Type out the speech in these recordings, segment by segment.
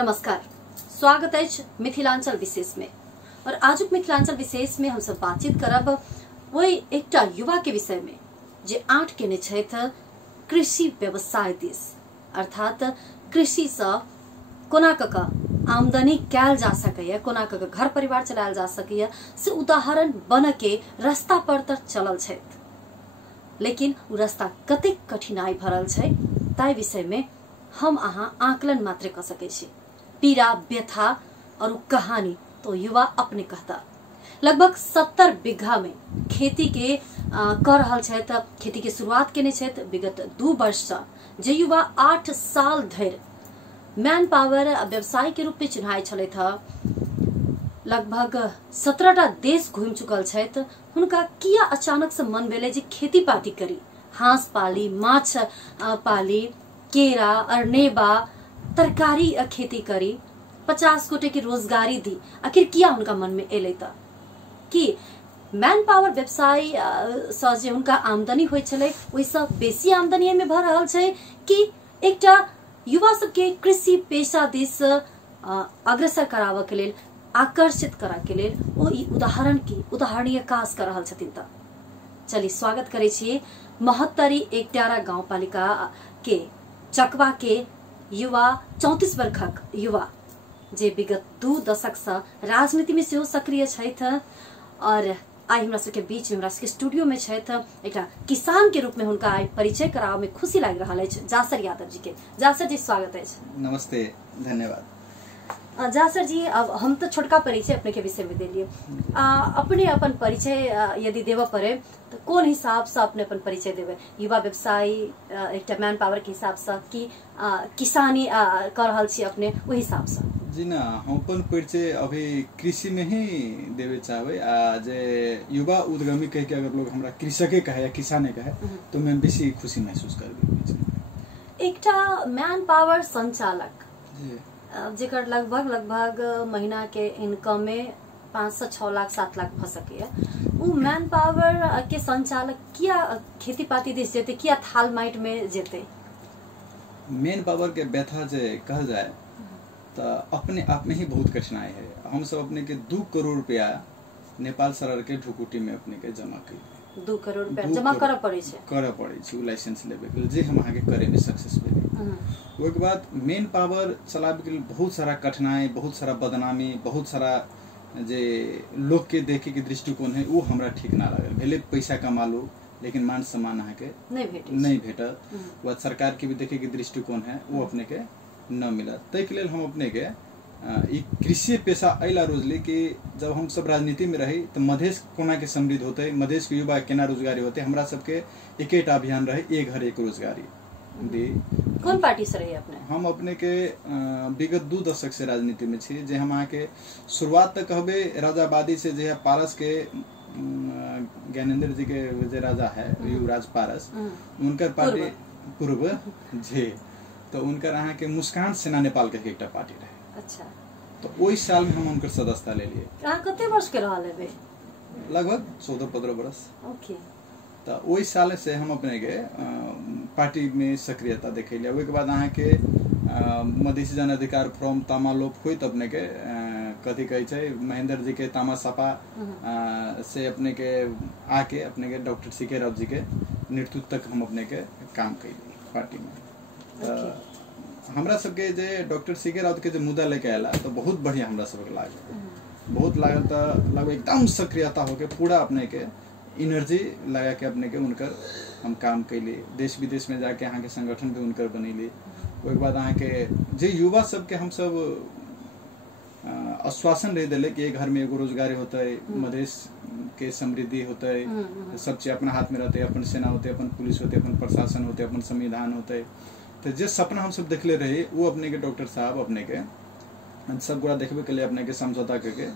नमस्कार, स्वागत है मिथिलांचल विशेष में। और आज मिथिलांचल विशेष में हम सब बातचीत करब वही एक युवा के विषय में जे आठ केने छथि कृषि व्यवसाय दिस, अर्थात कृषि से कोना कऽ आमदनी कैल जा सकैया, कोना कऽ घर परिवार चलायल जा सकैया से उदाहरण बन के रास्ता पर तर चलल छथि। लेकिन उ रास्ता कतेक कठिनाई भरल छै ताई विषय में हम अहाँ आकलन मात्र कर सकै छी। पीड़ा व्यथा और कहानी तो युवा अपने कहता। लगभग 70 बीघा में खेती के कर रहल छथि। खेती के शुरुआत केने छथि विगत 2 वर्ष से। जे युवा 8 साल धरि मैन पावर व्यवसाय के रूप में चिन्हाई छलैथ, लगभग 17टा देश घूम चुकल छथि। हुनका किया अचानक से मन भेलै जे खेती पाती करी, हांस पाली, माछ पाली, केरा, अरनेबा, तरकारी खेती करी, 50 गोटे के रोजगारी दी। आखिर किया उनका मन में एलै त कि मैन पावर व्यवसाय से जे हुनका आमदनी होय छलै ओहिसँ बेसी आमदनी में भऽ रहल छै कि एकटा युवा सबके कृषि पेशा दिस अग्रसर कराबऽ के लेल, आकर्षित करा के लेल ओ ई उदाहरण की उदाहरणीय काज कर रहल छथिन। त चली स्वागत करै छियै महत्तरी एकटारा गांव पालिका के चकवा के युवा 34 वर्षक युवा जे विगत 2 दशक से राजनीति में सेहो सक्रिय छथि और आई हमरा सबके बीच में, हमरा सबके स्टूडियो में छथि। एक किसान के रूप में हुनका आई परिचय कराबऽ में खुशी लागि रहल अछि जासर यादव जी के। जासर जी स्वागत है। नमस्ते, धन्यवाद। जासर जी, अब हम तो छोटका परिचय अपने के विषय में दे लिए। अपने अपन परिचय यदि देव पड़े तो कौन हिसाब से अपने अपन परिचय देवे? युवा व्यवसायी एक मैन पावर के हिसाब से कि किसानी कर रहल छी अपने वो हिसाब से? जी ना, हम अपन परिचय अभी कृषि में ही देवे चाहबे। जे युवा उद्यमी कह के अगर लोग हमरा कृषके कहे या किसाने कहे तो मैं बेसी खुशी महसूस करबे। एकटा मैन पावर संचालक जी जेकर लगभग महीना के इनकम में 5 से 6 लाख 7 लाख भ सके, वो मैन पावर के संचालक किया खेती पाती दिस जेते, किया थाल माइट में जेते? मैन पावर के व्यथा जे कह जाए तो अपने आप में ही बहुत कठिनाई है। हम सब अपने के 2 करोड़ रुपया नेपाल सरकार के ढुकुटी में अपने के जमा करी। 2 करोड़ रुपया जमा करऽ पड़े छै लाइसेंस लेबे के जे हम आगे करे में सक्सेस भेली। ओके बाद मेन पावर चलाबे के लिए बहुत सारा कठिनाई, बहुत सारा बदनामी, बहुत सारा जे लोग के देखे के दृष्टिकोण है वो हमरा ठीक ना लागल। भेले पैसा कमा लो लेकिन मान सम्मान अहाँ के नहीं भेटत। वो सरकार के भी देखे के दृष्टिकोण है वो अपने के न मिलत। तै के लेल हम अपने के कृषि पेशा अला रोजली कि जब हम सब राजनीति में रही तो मधेश कोना के समृद्ध होते, मधेश के युवा केना रोजगारी होते। हमरा सबके एकेटा अभियान रहे, एक घर एक रोजगारी दी। कौन पार्टी से रही अपने? हम अपने के विगत 2 दशक से राजनीति में छी। जे हम के शुरुआत तक कहबे राजावादी से जे पारस के ज्ञानेंद्र जी के जे राजा है युवराज पारस, उनकर पार्टी पूर्व जे तो उनकर अहाँ के मुस्कान सेना नेपाल के एकटा पार्टी रहे। अच्छा, तो ओई साल में हम उनकर सदस्यता ले लिए। अहाँ कते वर्ष के रहल हेबे? लगभग 14-15 वर्ष। ओके। तो ओई साल से हम अपने के पार्टी में सक्रियता देखलिए। ओके बाद अहाँ के मधेसी जन अधिकार फोरम तामालोप हुई तो अपने के कथी कहे छै महेंद्र जी के तामा सपा से अपने के आके अपने के डॉक्टर सीके राव जी के नेतृत्व तक हम अपने के काम कैली पार्टी में। हमरा सबके जे डॉक्टर सीके राव के जे मुद्दा लेके आला तो बहुत बढ़िया हमरा सबके लागल, बहुत लागल। तो लगभग एकदम सक्रियता होके पूरा अपने के एनर्जी लगा के अपने के उनकर हम काम कैली। देश विदेश में जाके अहाँ के संगठन भी उनकर बनेली। ओके बाद अहाँ के जे युवा सबके हम सब आश्वासन दे दिले कि एक घर में एगो रोजगारी होते, मधेश के समृद्धि होते, सब चीज अपना हाथ में रहते, अपन सेना होते, अपन पुलिस होते, अपन प्रशासन होते, अपन संविधान होते। तो जे सपना हम सब देखले रही वो अपने के डॉक्टर साहब अपने के सब गोड़ा देखबे के लिए अपने के समझौता करके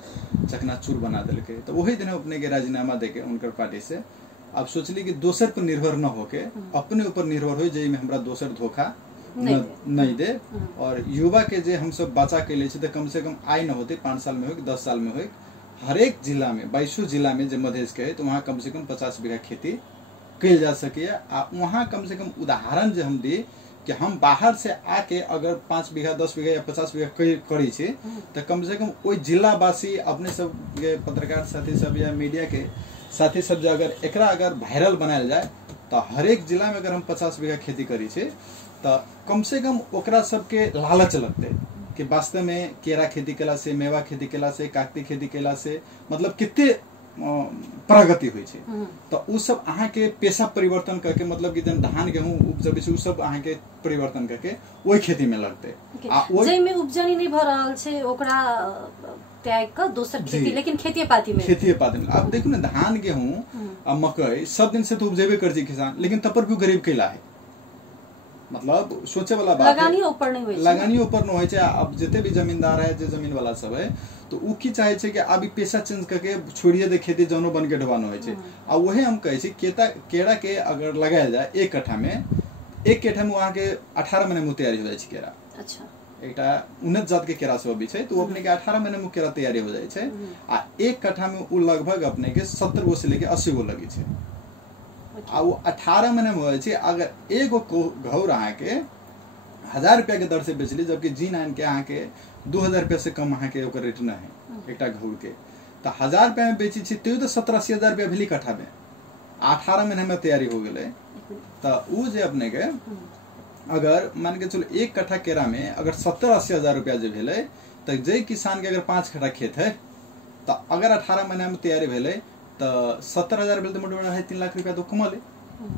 चकनाचूर बना दिलके। तो वही दिन अपने के राजीनामा देके उनकर पार्टी से अब सोचली कि दोसर पर निर्भर न होके अपने ऊपर निर्भर हो, जे में हमरा दोसर धोखा नहीं दे। और युवा के जे हम सब बचा के लिए तो कम से कम आय न होते 5 साल में हो 10 साल में हो, हर एक जिला में 22 जिला में जो मधेश के है तो वहाँ कम से कम 50 बीघा खेती कल जा सके। वहाँ कम से कम उदाहरण जो हम दी कि हम बाहर से आके अगर 5 बीघा 10 बीघा या 50 बीघा करी छे तो कम से कम ओई जिलावासी अपने सब के पत्रकार साथी सब या मीडिया के साथी सब जो अगर एकरा अगर वायरल बनायल जाए तो हर एक जिला में अगर हम 50 बीघा खेती करी छे तो कम से कम ओकरा सबके लालच लगते कि वास्तव में केरा खेती केला से, मेवा खेती केला से, काकती खेती केला से मतलब कितने प्रगति हुई छे। तो उ सब अहाँ के पेशा परिवर्तन करके मतलब कि जन धान गेहूं उपजबे छै उ सब अहाँ के परिवर्तन करके ओई खेती में लगते जई में उपजनी नहीं भ रहल छै ओकरा त्याग क दोसर खेती लेकिन खेतीये पाती में अब देखो ना धान गेहूं आ मकई सब दिन से तो उपजेबे कर छी किसान लेकिन तब पर भी गरीब कैला है मतलब सोचे वाला बात लगानी ऊपर नहीं होय छै लगानी ऊपर न होय छै। अब जते भी जमींदार है जे जमीन वाला सब है तो उ की चाहे छै कि अभी पेशा चेंज करके छोड़िए दे खेती जनो बन के ढवानो होय छै। आ वही हम कहे छी केरा के अगर लगायल जाए एक कट्ठा में वहां के 18 महीने में तैयारी हो जाए छै केरा। अच्छा एकटा उन्नत जात के केरा सब भी छै तो अपने के 18 महीने में केरा तैयारी हो जाए छै। आ एक कट्ठा में उ लगभग अपने के 70 गो से लेके 80 गो लगी छै। आ वो 18 महीने में होय छै अगर एगो घौर अहाँ के 1000 रुपया के दर से बेचली जबकि G9 के अहाँ के 2000 रुपया से कम अहाँ के ओकर रेट न है एकटा घौर के तो 1000 रुपया में बेची छी तो 70-80 हजार रुपया भेली कट्ठा में 18 महीने में तैयारी हो गेले। तो उ जे अपने के अगर मान के चलो एक कट्ठा केरा में अगर 70-80 हजार रुपया जे भेले तो जे किसान के अगर 5 कट्ठा खेत है तो अगर 18 महीना में तैयारी भेले तो 70,000 भेल तो मोटा 3 लाख रुपया तो कमले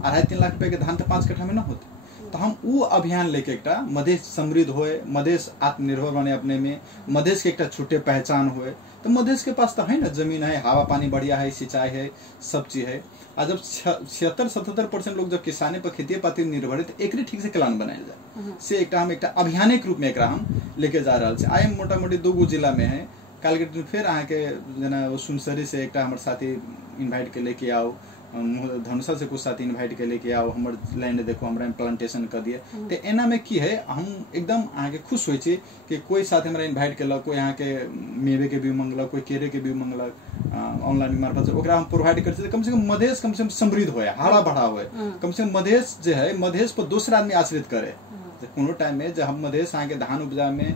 2.5-3 लाख रुपया के धान तो 5 कट्ठा में न होते। तो हम उ अभियान लेके एकटा मधेश समृद्ध होए मधेश आत्मनिर्भर बने अपने में मधेश के एकटा छुट्टे पहचान होए तो मधेश के पास तो है ना जमीन है हवा पानी बढ़िया है सिंचाई है सब चीज है। और जब 76-77% लोग जब किसानी पर खेती पाती निर्भर है तो एक ठीक से प्लान बनाया जाए से एकटा हम एकटा अभियानिक रूप में एकरा हम लेके जा रहा है। आए मोटा मोटी 2 जिला में है काल के दिन फिर अहाँ के जना सुनसरी से एकटा हमर साथी इनवाइट के लेके आओ धनुषा से कुछ साथी इनवाइट के लेके आओ हमर लैंड देखो हमरा प्लांटेशन कर दिए तो एना में की है हम एकदम अहाँ के खुश होई छी कि कोई साथी हमरा इनवाइट केलक कोई अहाँ के मेवे के भी मंगलक कोई केरे के भी मंगलक ऑनलाइन मार्फत ओकरा हम प्रोवाइड कर कम से कम मधेश कम से कम समृद्ध होए हरा भरा होए कम से कम मधेश जे है मधेश पर दूसरा आदमी आश्रित करे। कोनो टाइम में जब हम मधेश अहाँ के धान उपजा में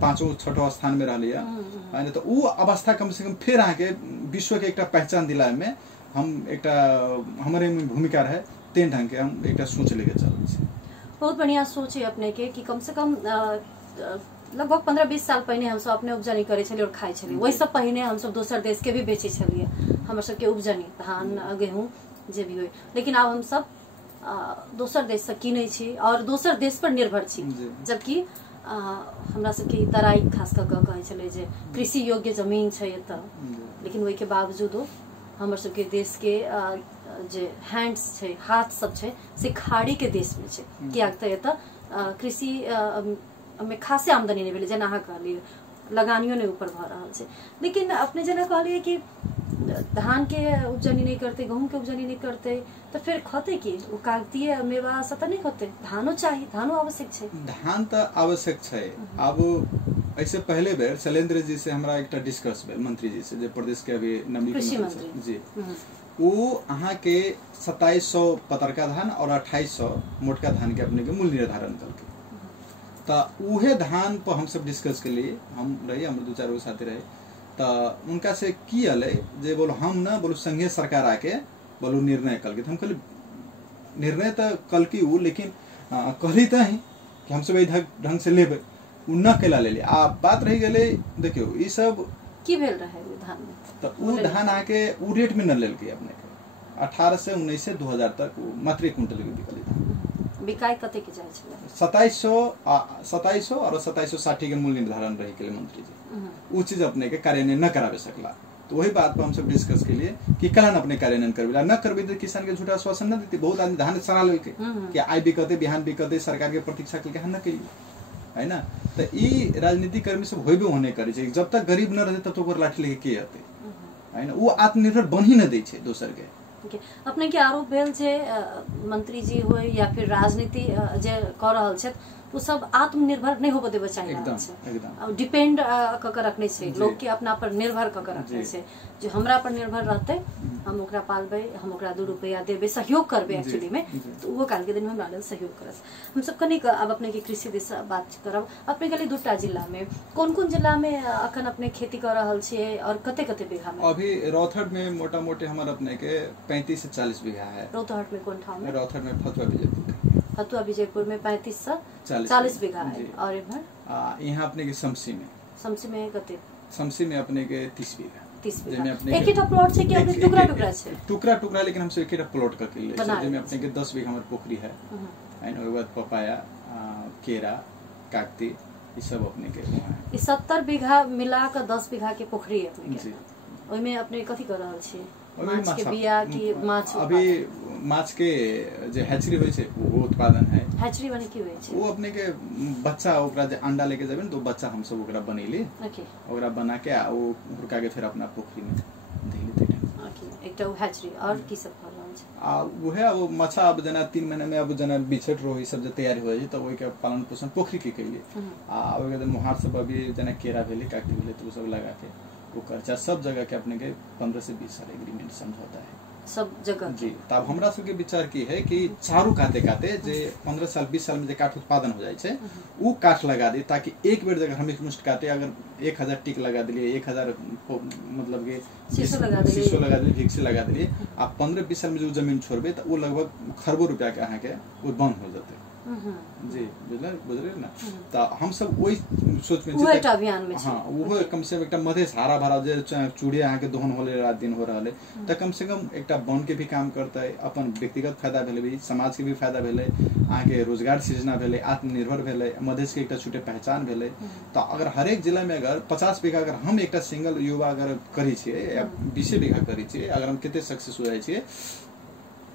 5वां-6वां स्थान में रहलिए तो उ अवस्था कम से कम फिर अहाँ के विश्व के एकटा पहचान दिलाए में हम एकटा हमारे में भूमिका रहे तेन ढंग के हम एकटा सोच लेके चल छी। बहुत बढ़िया सोच है अपने के कि कम से कम लगभग 15-20 साल पहले हम सब अपने उपजनी करे छलिए और खाए छलिए वही सब पहले हम सब दोसर देश के भी बेचे छलिए हमर सब के उपजनी धान गेहूं जे भी होय लेकिन अब हम सब दोसर देश से किनै छी और दोसर देश पर निर्भर छी जबकि हमरा सबके तराई खास कर कहे छले जे कृषि योग्य जमीन छै एत लेकिन ओहि के बावजूद हमर सबके देश के जे हैंड्स छै हाथ सब छै से खाड़ी के देश में छै कियाक त एत कृषि में खासे आमदनी नहीं भेले जेना अहाँ कहलिए लगानियो नहीं ऊपर भ रहल छै लेकिन अपने जेना कहलिए कि धान के उपजनी नहीं करते गेहूं के उपजनी नहीं करते तो फिर खते की वो कागतीय मेवा से नहीं खते धानो चाहिए धानो आवश्यक छै धान तो आवश्यक छै। अब ऐसे पहले बेर शैलेंद्र जी से हमरा एकटा डिस्कस भेल मंत्री जी से जे प्रदेश के अभी नवी कृषि मंत्री जी वो अहाँ के 2700 पतरका धान और 2800 मोटका धान के अपने के मूल्य निर्धारण करके तो उहे धान पर हम सब डिस्कस के लिए हम रही हम 2-4 गो साथी रहे तो उनका से की अले जे बोलो हम ना बोलो संघीय सरकार आके बोलो निर्णय कल के हम कहली निर्णय तो कल की उ लेकिन कहली तो ही कि हम सब इधर ढंग से लेबे उ न केला ले आ बात रही गेले देखियो ई सब की भेल रहे धान में तो उ धान आके उ रेट में न लेल के अपने के 18 से 19 से 2000 तक मात्र क्विंटल के बिकली था बिकाय कते के जाय छले 2700 और 2760 के मूल्य निर्धारण रही के मंत्री जी वो चीज अपने के कार्यान्वयन न करावे सकला तो वही बात पर हम सब डिस्कस के लिए कि कलन अपने कार्यान्वयन करबेला न करबे तो किसान के झूठा आश्वासन न देती बहुत आदमी धान सरा लेल के कि आई बिकते बिहान बिकते सरकार के प्रतीक्षा के हम न करी है ना तो ई राजनीतिक कर्मी सब होइबे होने करे छै जब तक गरीब न रहते तब तो ओकर लाठी लेके के आते है ना वो आत्मनिर्भर बन ही न दै छै दोसर के अपने के आरोप भेल जे मंत्री जी हो या फिर राजनीति जे कर रहल छै वो सब आत्मनिर्भर नहीं होबे देबे चाहिए एकदम डिपेंड क के रखने से लोग के अपना पर निर्भर क के रखने से जो हमरा पर निर्भर रहते हम ओकरा पालबे, हम ओकरा 2 रुपया देबे, सहयोग करबे एक्चुअली में, तो वो काल के दिन में हमरा लेल सहयोग करस। हम सब कनिक अब अपने के कृषि दिस बात करब। अपने के 2टा जिला में कोन-कोन जिला में अखन अपने खेती कर रहल छियै और कते-कते बीघा में? अभी रौथड़ में मोटा मोटी हमार अपने के 35 से 40 बीघा है। रौथड़ में कौन ठाव में? रौथड़ में फतुआ विजयपुर। फतुआ विजयपुर में 35 से 40 बीघा है। और इधर यहाँ अपने के शमसी में कते? शमसी में अपने के 30 बीघा। 30 बीघा। एक ही प्लॉट छे कि अपने टुकड़ा-टुकड़ा छे? टुकड़ा लेकिन हमसे एक ही प्लॉट करके ले छे, जेमे अपने के 10 बीघा हमर पोखरी है। एन ओके बाद पपाया, केरा, काकती ई सब अपने के हुआ है। ई 70 बीघा मिला के 10 बीघा के पोखरी है अपने के। ओइ में अपने कथि कर रहल छी? माछ के बिया की माछ? अभी माछ के जे हैचरी होय छे वो उत्पादन है। हैचरी बने की होय छे? वो अपने के बच्चा ओकरा जे अंडा लेके जाबे न तो बच्चा हम सब ओकरा बनेली। ओके। ओकरा बना के आ वो हुरका के फिर अपना पोखरी में धइले तइले। ओके। एकटा हैचरी और की सब कर रहल छे? वो है वो मछा अब जना 3 महीना में अब जना बिछट रोही सब जे तैयारी हो जाई त ओइ के पालन पोषण पोखरी के कइले। ओइ के मुहार सब अभी जना केरा भेले, काकती भेले तो सब लगा के वो खर्चा सब जगह के अपने के 15 से 20 साल एग्रीमेंट समझौता है सब जगह जी। तब हमरा सबके विचार की है कि चारू काते जे 15 साल 20 साल में जे काठ उत्पादन हो जाए छे वो काठ लगा दी, ताकि एक बेर जगह हम एक मुश्त काटे अगर 1000 टिक लगा दिलिए, 1000 मतलब के शीशो लगा दिलिए, ठीक से लगा दिलिए, आप 15-20 साल में जो जमीन छोड़बे तो वो लगभग खरबों रुपया के अहाँ के वो बंद हो जाते जी। बुझले ना? तो हम सब वही सोच में वो एकटा अभियान में हां वो कम से कम एकटा मधेश हरा भरा जे चूड़ी अहाँ के दोहन होले रात दिन हो रहले त कम से कम एकटा वन के भी काम करता है, अपन व्यक्तिगत फायदा भेले भी, समाज के भी फायदा भेले, अहाँ के रोजगार सृजना भेले, आत्मनिर्भर भेले, मधेश के एकटा छुटे पहचान भेले। तो अगर हर एक जिला में अगर 50 बीघा अगर हम एकटा सिंगल युवा अगर करी छिए या 20 बीघा करी छिए, अगर हम केते सक्सेस हो जाय छिए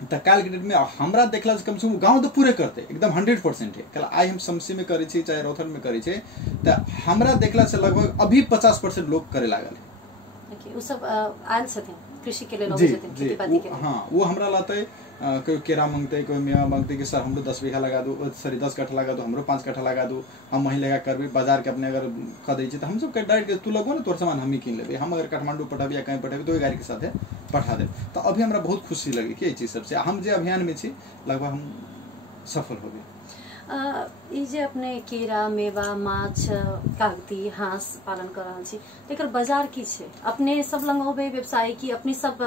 त काल के डेट में हमरा देखला कम से कम गांव तो पूरे करते एकदम 100% है। कल आई हम शमसी में करी छी चाहे रौथड़ में करी छी त हमरा देखला से लगभग अभी 50% लोग करे लागल है। ओके। उ सब आयल छथिन कृषि के लिए लोग छथिन, खेती बाड़ी के लिए। हां वो हमरा लाते कोई केरा मांगते, कोई मेवा मांगते कि सर हमरो 10 बीघा लगा दो, सॉरी 10 कट्ठा लगा दो, हमरो 5 कट्ठा लगा दो, हम वही लगा करबे बाजार के अपने अगर क दै छी त हम सब के डायरेक्ट तू लगबो ना तोर सामान हम ही किन लेबे, हम अगर काठमांडू पठाबे या कहीं पठाबे तो गाड़ी के साथ पठा दे। तो अभी हमरा बहुत खुशी लगी कि ये चीज सबसे हम जे अभियान में छी लगभग हम सफल हो गए। ई जे अपने केरा, मेवा, माछ, कागती, हांस पालन कर रहल छी तेकर बाजार की छै? अपने सब लंग होबे व्यवसाय की अपने सब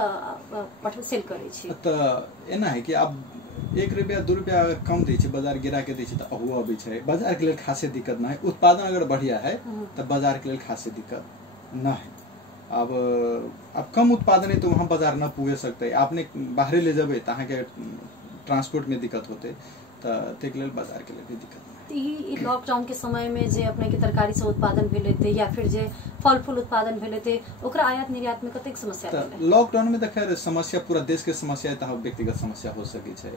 सेल करे छी? त एना है कि अब 1 रुपया 2 रुपया कम दै छै बाजार गिरा के दै छै त अहुआ अबै छै। बाजार के लिए खासे दिक्कत ना है, उत्पादन अगर बढ़िया है त बाजार के लिए खासे दिक्कत ना है। अब कम उत्पादन है तो वहाँ बाजार न पुगे सकते, आपने बाहर ले जाबे त अहाँ के ट्रांसपोर्ट में दिक्कत होते त लेल बाजार के लिए भी दिक्कत ई लॉकडाउन के समय में जे अपने के तरकारी से उत्पादन भेले थे या फिर जे फल फूल उत्पादन भेले थे ओकरा आयात निर्यात में कतेक समस्या भेले? लॉकडाउन में त खैर समस्या पूरा देश के समस्या है, त व्यक्तिगत समस्या हो सके छै।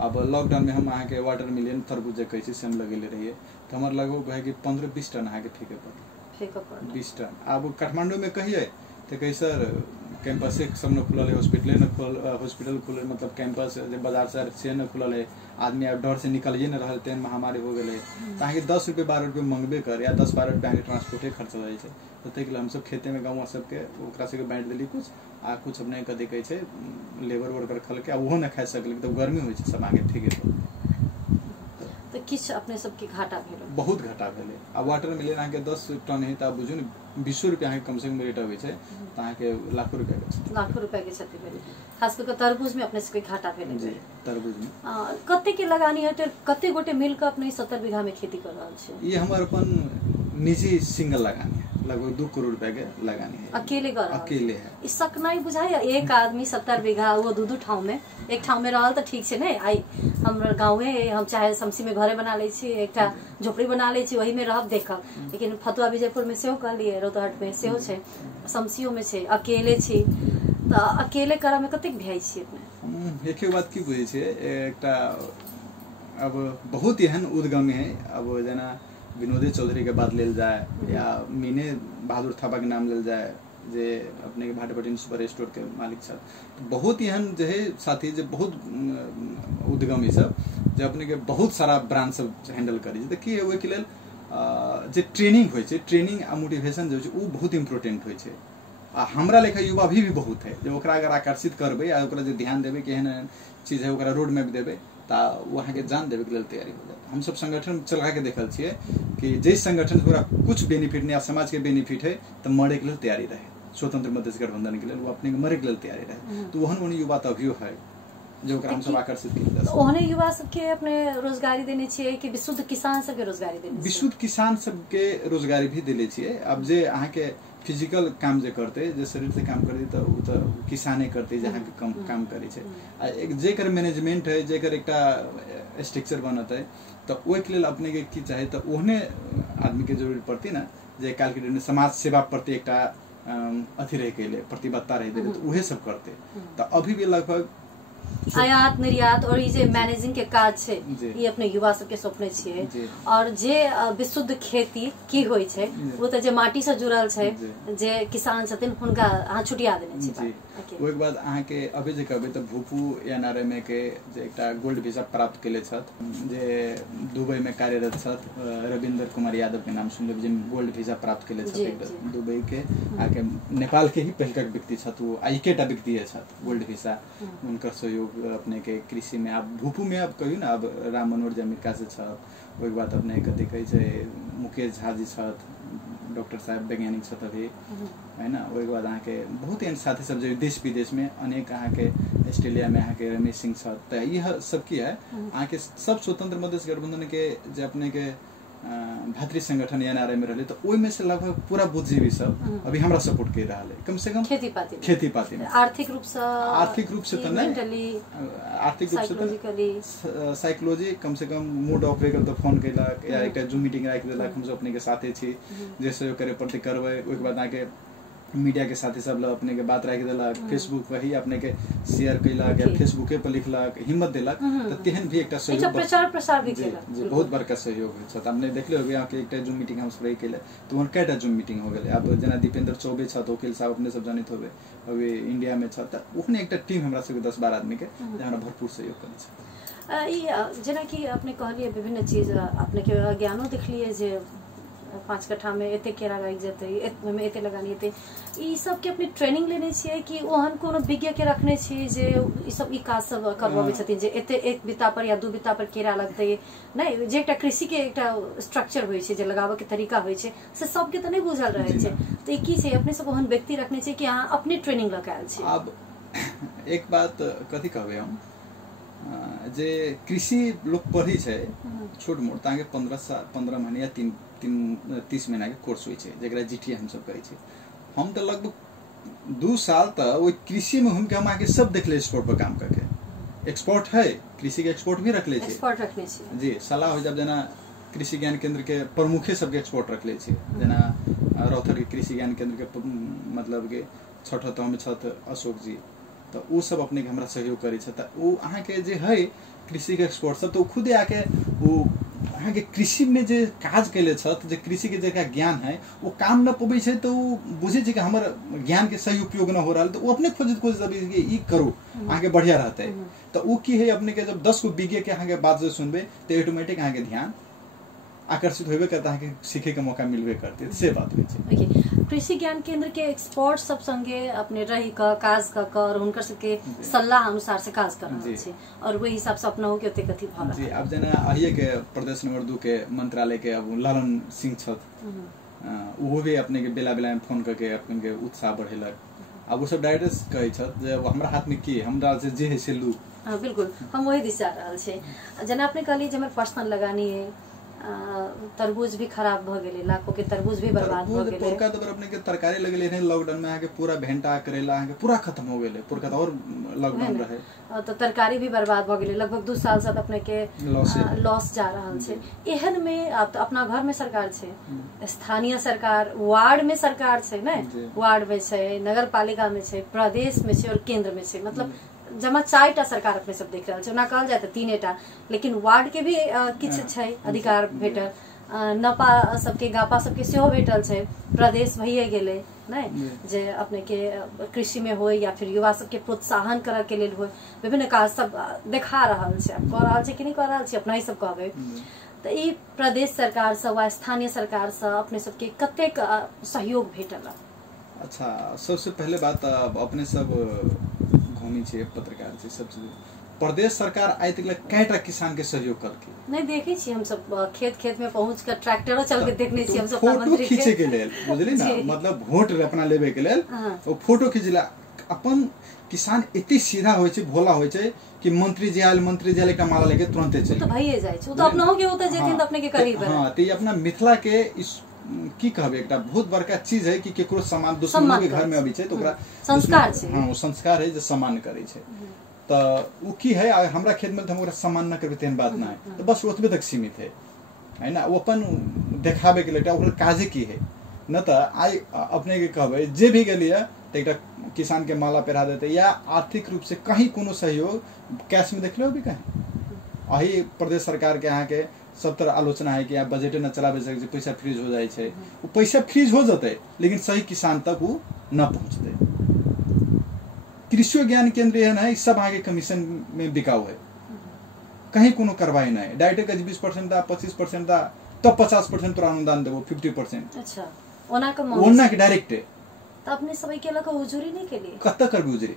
अब लॉकडाउन में हम अहाँ के वाटरमेलन तरबूज जे कहै छी से हम लगेले रहिए त हमर लगभग है कि 15-20 टन अहाँ के फेंके पड़ल। 20 टन। अब काठमांडू में कहिए तो कही सर कैंपस सब न खुलल है, हॉस्पिटल खुलल मतलब कैंपस बाजार से न खुलल है, आदमी अब डर से निकलिए न रहा, तेन महामारी हो गए तो अहाँ के 10 रुपये 12 रुपये मंगबे कर या 10-12 रुपये अहाँ ट्रांसपोर्टे खर्च हो जाए तो तक हम सब खेते में गाँव सबके ओकरा सबके बांट दिली कुछ अपने कथी कहे छै लेबर वर्कर खल के ओहो न खा सकल तो गर्मी हो सब आगे फेंके तो किछ अपने सबके घाटा भेल? बहुत घाटा भेले। अब वाटरमेलन अहाँ के 10 टन है त बुझू न 20 रुपया अहाँ कम से कम रेट होय छै त अहाँ के लाखों रुपया के क्षति भेले। खास करके तरबूज में अपने सबके घाटा भेले जी। तरबूज में कते के लगानी है, कते गोटे मिल के अपने 70 बीघा में खेती कर रहल छै? ये हमर अपन निजी सिंगल लगानी है, लगभग 2 करोड़ रुपया के लगानी है। अकेले कर अकेले है। ई शक नहीं बुझाय एक आदमी 70 बीघा वो दू ठाव में एक ठाव में रहल त ठीक छै ने? आई हमर गाँवे हम चाहे शमसी में घरे बना ले छी, एकटा झोपड़ी बना ले छी, वही में रहब देखब, लेकिन फतुआ विजयपुर में सेहो कहलिए, रौतहट में सेहो छै, शमसियो में छै, अकेले छी त अकेले करा में कतेक भय छी अपने? एक बात की बुझे छै एकटा अब बहुत एहन उद्यमी है, अब जना विनोदे चौधरी के बात लेल जाए या मीने बहादुर थापा के नाम लेल जाए जे अपने के भाटपट्टी सुपर स्टोर के मालिक सब, तो बहुत एहन जो है साथी जो बहुत उद्यमी सब जो अपने के बहुत सारा ब्रांड सब हैंडल करी देखिए ओहि के लेल जे ट्रेनिंग होय छै, ट्रेनिंग आ मोटिवेशन जो छै उ बहुत इम्पोर्टेंट होय छै। हमरा लेखा युवा भी बहुत है जो ओकरा अगर आकर्षित करबे आ ओकरा जे ध्यान देबे कि एहन चीज है ओकरा रोड मैप देबे ता वहाँ के जान देवे के लिए तैयारी हो जाता। हम सब संगठन चला के देखल छिए कि जिस संगठन से कुछ बेनिफिट नहीं समाज के बेनिफिट है तो मरे के लिए तैयारी रहे, स्वतंत्र मधेश गठबंधन के लिए वो अपने मरे के लिए तैयारी रहे। तो वहन युवा तो अभियो है जो हम सब आकर्षित किया। ओहने युवा सबके अपने रोजगारी देने छिए कि विशुद्ध किसान सबके रोजगारी देने? विशुद्ध किसान सबके रोजगारी भी देले छिए। अब जे अहाँ के फिजिकल काम जे करते जे शरीर से काम करते तो वो तो किसाने करते जहाँ के काम करे छे। एक जेकर मैनेजमेंट है जेकर एकटा स्ट्रक्चर बनत है तो ओहि के लिए अपने के की चाहे तो ओहने आदमी के जरूरत पड़ती ना जे काल के दिन समाज सेवा प्रति एकटा अथी रह के लिए प्रतिबद्धता रह दे तो उहे सब करते। तो अभी भी लगभग आयात निर्यात और ये मैनेजिंग के काज छे ये अपने युवा सबके सपने छिए। और जे विशुद्ध खेती की होय छे वो तो जे माटी से जुड़ल छे जे किसान छथिन हुनका अहाँ छुटिया देने छी। ओहि के बाद अहाँ के अभी जे कहबे तो भूपू एनआरएमए के जे एकटा गोल्ड वीजा प्राप्त केले छथ जे दुबई में कार्यरत छथ रविंद्र कुमार यादव के नाम सुनले जे गोल्ड वीजा प्राप्त केले छथ दुबई के आके नेपाल के ही पहिलका व्यक्ति छथ वो एकेटा व्यक्ति छथ गोल्ड वीजा उनकर सहयोग अपने के कृषि में। अब भूपू में अब कहियो ना अब राम मनोहर जमिका से छथ ओहि बात अपने कथी कहै छै मुकेश झा जी छथ डॉक्टर साहब वैज्ञानिक छथ अभी है ना। ओहि बाद अहाँ के बहुत एहन साथी सब जो देश विदेश में अनेक अहाँ के ऑस्ट्रेलिया में अहाँ के रमेश सिंह छथ। तो यह सब की है अहाँ के सब स्वतंत्र मधेश गठबंधन के जे अपने के भातृ संगठन एनआरएम में रहले तो ओहि में से लगभग पूरा बुद्धिजीवी सब अभी हमरा सपोर्ट कर रहा है कम से कम खेती पाती में आर्थिक रूप से तो नहीं आर्थिक रूप से साइकोलॉजी कम से कम मूड ऑफ हो गल तो फोन कैलक या एक जूम मीटिंग राख देलक हम सब अपने के साथे छी जे सहयोग करे प्रति करबे। ओहि के बाद आके मीडिया के साथी सब लोग अपने के बात राख देलक फेसबुक वही अपने के शेयर कैलक या फेसबुके पर लिखलक हिम्मत देलक तो तेहन भी एकटा सहयोग प्रचार प्रसार भी केलक जी बहुत बड़का सहयोग है छ। हमने देखले होबे यहाँ के एकटा जूम मीटिंग हम सब रही केले तो उनका एकटा जूम मीटिंग हो गेले। अब जना दीपेंद्र चौबे छ तो वकील साहब अपने सब जानित होबे अभी इंडिया में छ त ओखने एकटा टीम हमरा सब 10-12 आदमी के हमरा भरपूर सहयोग करे छ। ई जेना कि अपने कहलिए विभिन्न चीज अपने के ज्ञानो देखलिए जे 5 कट्ठा में एते केरा लाग जेते में एते लगानी एते ई सब के अपनी ट्रेनिंग लेने छिए कि ओहन कोनो विज्ञ के रखने छी जे ई सब ई काज सब करबावे छथिन जे एते एक बिता पर या दू बिता पर केरा लगते नहीं जे एकटा कृषि के एकटा स्ट्रक्चर होय छै जे लगावे के तरीका होय छै से सब के त नहीं बुझल रहे छै तो ई की छै अपने सब ओहन व्यक्ति रखने छै कि अहाँ अपनी ट्रेनिंग लगायल छै। अब एक बात कथी कहबे हम जे कृषि लोग पढ़ी छै छोट मोट ताके 15 महीना या 30 महीना के कोर्स होय छै जेकरा जीटी हम सब कहै छै। हम तो लगभग 2 साल तक वो कृषि में हम आके सब देख ले एक्सपोर्ट पर काम करके एक्सपोर्ट है कृषि के एक्सपोर्ट भी रख ले एक्सपोर्ट रखने छी जी सलाह हो जब जना कृषि ज्ञान केंद्र के प्रमुखे सब के एक्सपोर्ट रख ले छी जना रौथर के कृषि ज्ञान केंद्र के मतलब के छठ में छथ अशोक जी तो वो सब अपने के हमरा सहयोग करे छ। त वो अहाँ के जे है कृषि के एक्सपोर्ट सब तो खुदे आके वो अहाँ के कृषि में जे काज कैले छथ जे कृषि के जेका ज्ञान है वो काम न पबै छै तो बुझे छै कि हमर ज्ञान के सही उपयोग न हो रहल तो वो अपने खोज ई करू अहाँ के बढ़िया रहते तो वो की है अपने के जब 10 गो विज्ञ के अहाँ के बात जो सुनबे तो ऑटोमेटिक अहाँ के ध्यान आकर्षित होबे करता है कि सीखे के मौका मिलबे करते से बात होय छै। कृषि ज्ञान केंद्र के एक्सपर्ट सब संगे अपने रही का काज का कर उनकर सबके सलाह अनुसार से काज कर रहल छै और वही हिसाब से अपना हो के ओते कथि भाव जी। अब जना आइए के प्रदेश नंबर 2 के मंत्रालय के अब लालन सिंह छथ वो भी अपने के बेला बेला में फोन करके अपने के उत्साह बढ़ेलक। अब वो सब डायरेक्ट कहे छथ जे हमरा हाथ में की हमरा से जे है से लू। हां बिल्कुल हम वही दिशा रहल छै। जना अपने कहली जे हमर पर्सनल लगानी है तरबूज भी खराब भ गेले लाखों के तरबूज भी बर्बाद भ गेले पुरका तो अपने के तरकारी लगले ने लॉकडाउन में आके पूरा भेंटा करेला आके पूरा खत्म हो गेले पुरका और लॉकडाउन रहे तो तरकारी भी बर्बाद भ गेले लगभग 2 साल से अपने के लॉस जा रहल छै। एहन में अब तो अपना घर में सरकार छै स्थानीय सरकार वार्ड में सरकार छै ने वार्ड में छै नगर पालिका में छै प्रदेश में छै और केंद्र में छै मतलब जमा 4टा सरकार अपने सब देख रहल छै ना कहल जाय त 3टा लेकिन वार्ड के भी किछ छै अधिकार भेटल नपा सबके गापा सबके सेहो भेटल छै प्रदेश भइए गेले नहीं जे अपने के कृषि में हो या फिर युवा सबके प्रोत्साहन करे के लेल हो विभिन्न काज सब देखा रहल छै कह रहल छै कि नहीं कह रहल छै अपना ही सब कहबे तो ई प्रदेश सरकार से वा स्थानीय सरकार से अपने सबके कतेक सहयोग भेटल अच्छा, सबसे पहले बात अपने सब घूमी छे पत्रकार छे, सबसे प्रदेश सरकार आइ तक कैटा किसान के सहयोग करके नहीं देखे छी हम सब खेत में पहुंच कर ट्रैक्टरो चल के देखने छी हम सब फोटो खींचे के लेल बुझली ना, मतलब वोट अपना लेबे के लेल वो फोटो खींचला अपन किसान एते सीधा होय छै, भोला होय छै कि मंत्री जी आयल एकटा माला लेके तुरंते चल तो भइए जाय छै, तो अपना हो के होता जेथिन त अपने के करीब है। हां, त अपना मिथिला के इस की कहबे एकटा बहुत बड़का चीज है कि केकरो सम्मान दुश्मन के घर में अभी छै तो ओकरा संस्कार छै। हां, वो संस्कार है जे सम्मान करे छै। त उ की है, अगर हमरा खेत में हम ओकरा सम्मान न करबे तेन बात ना है, तो बस ओतबे तक सीमित है ना। वो अपन देखाबे के लिए ओकर काजे की है न, त आई अपने के कहबे जे भी गेलिए त एकटा किसान के माला पहरा देते या आर्थिक रूप से कहीं कोनो सहयोग कैश में देख लो भी कहीं। अही प्रदेश सरकार के यहाँ के सब तरह आलोचना है कि आप बजटे न चलाबे सके, पैसा फ्रीज हो जाए छै, वो पैसा फ्रीज हो जाते लेकिन सही किसान तक वो न पहुंचते। कृषि ज्ञान केंद्र है ना, सब आगे कमीशन में बिकाऊ है, कहीं कोनो कार्रवाई नहीं। डायरेक्ट 20% दा, 25% दा, तब 50% तोरा अनुदान देबो, 50%। अच्छा, ओना के डायरेक्ट है। त अपने सबै केला का उजुरी नहीं के लिए कत करबे उजुरी?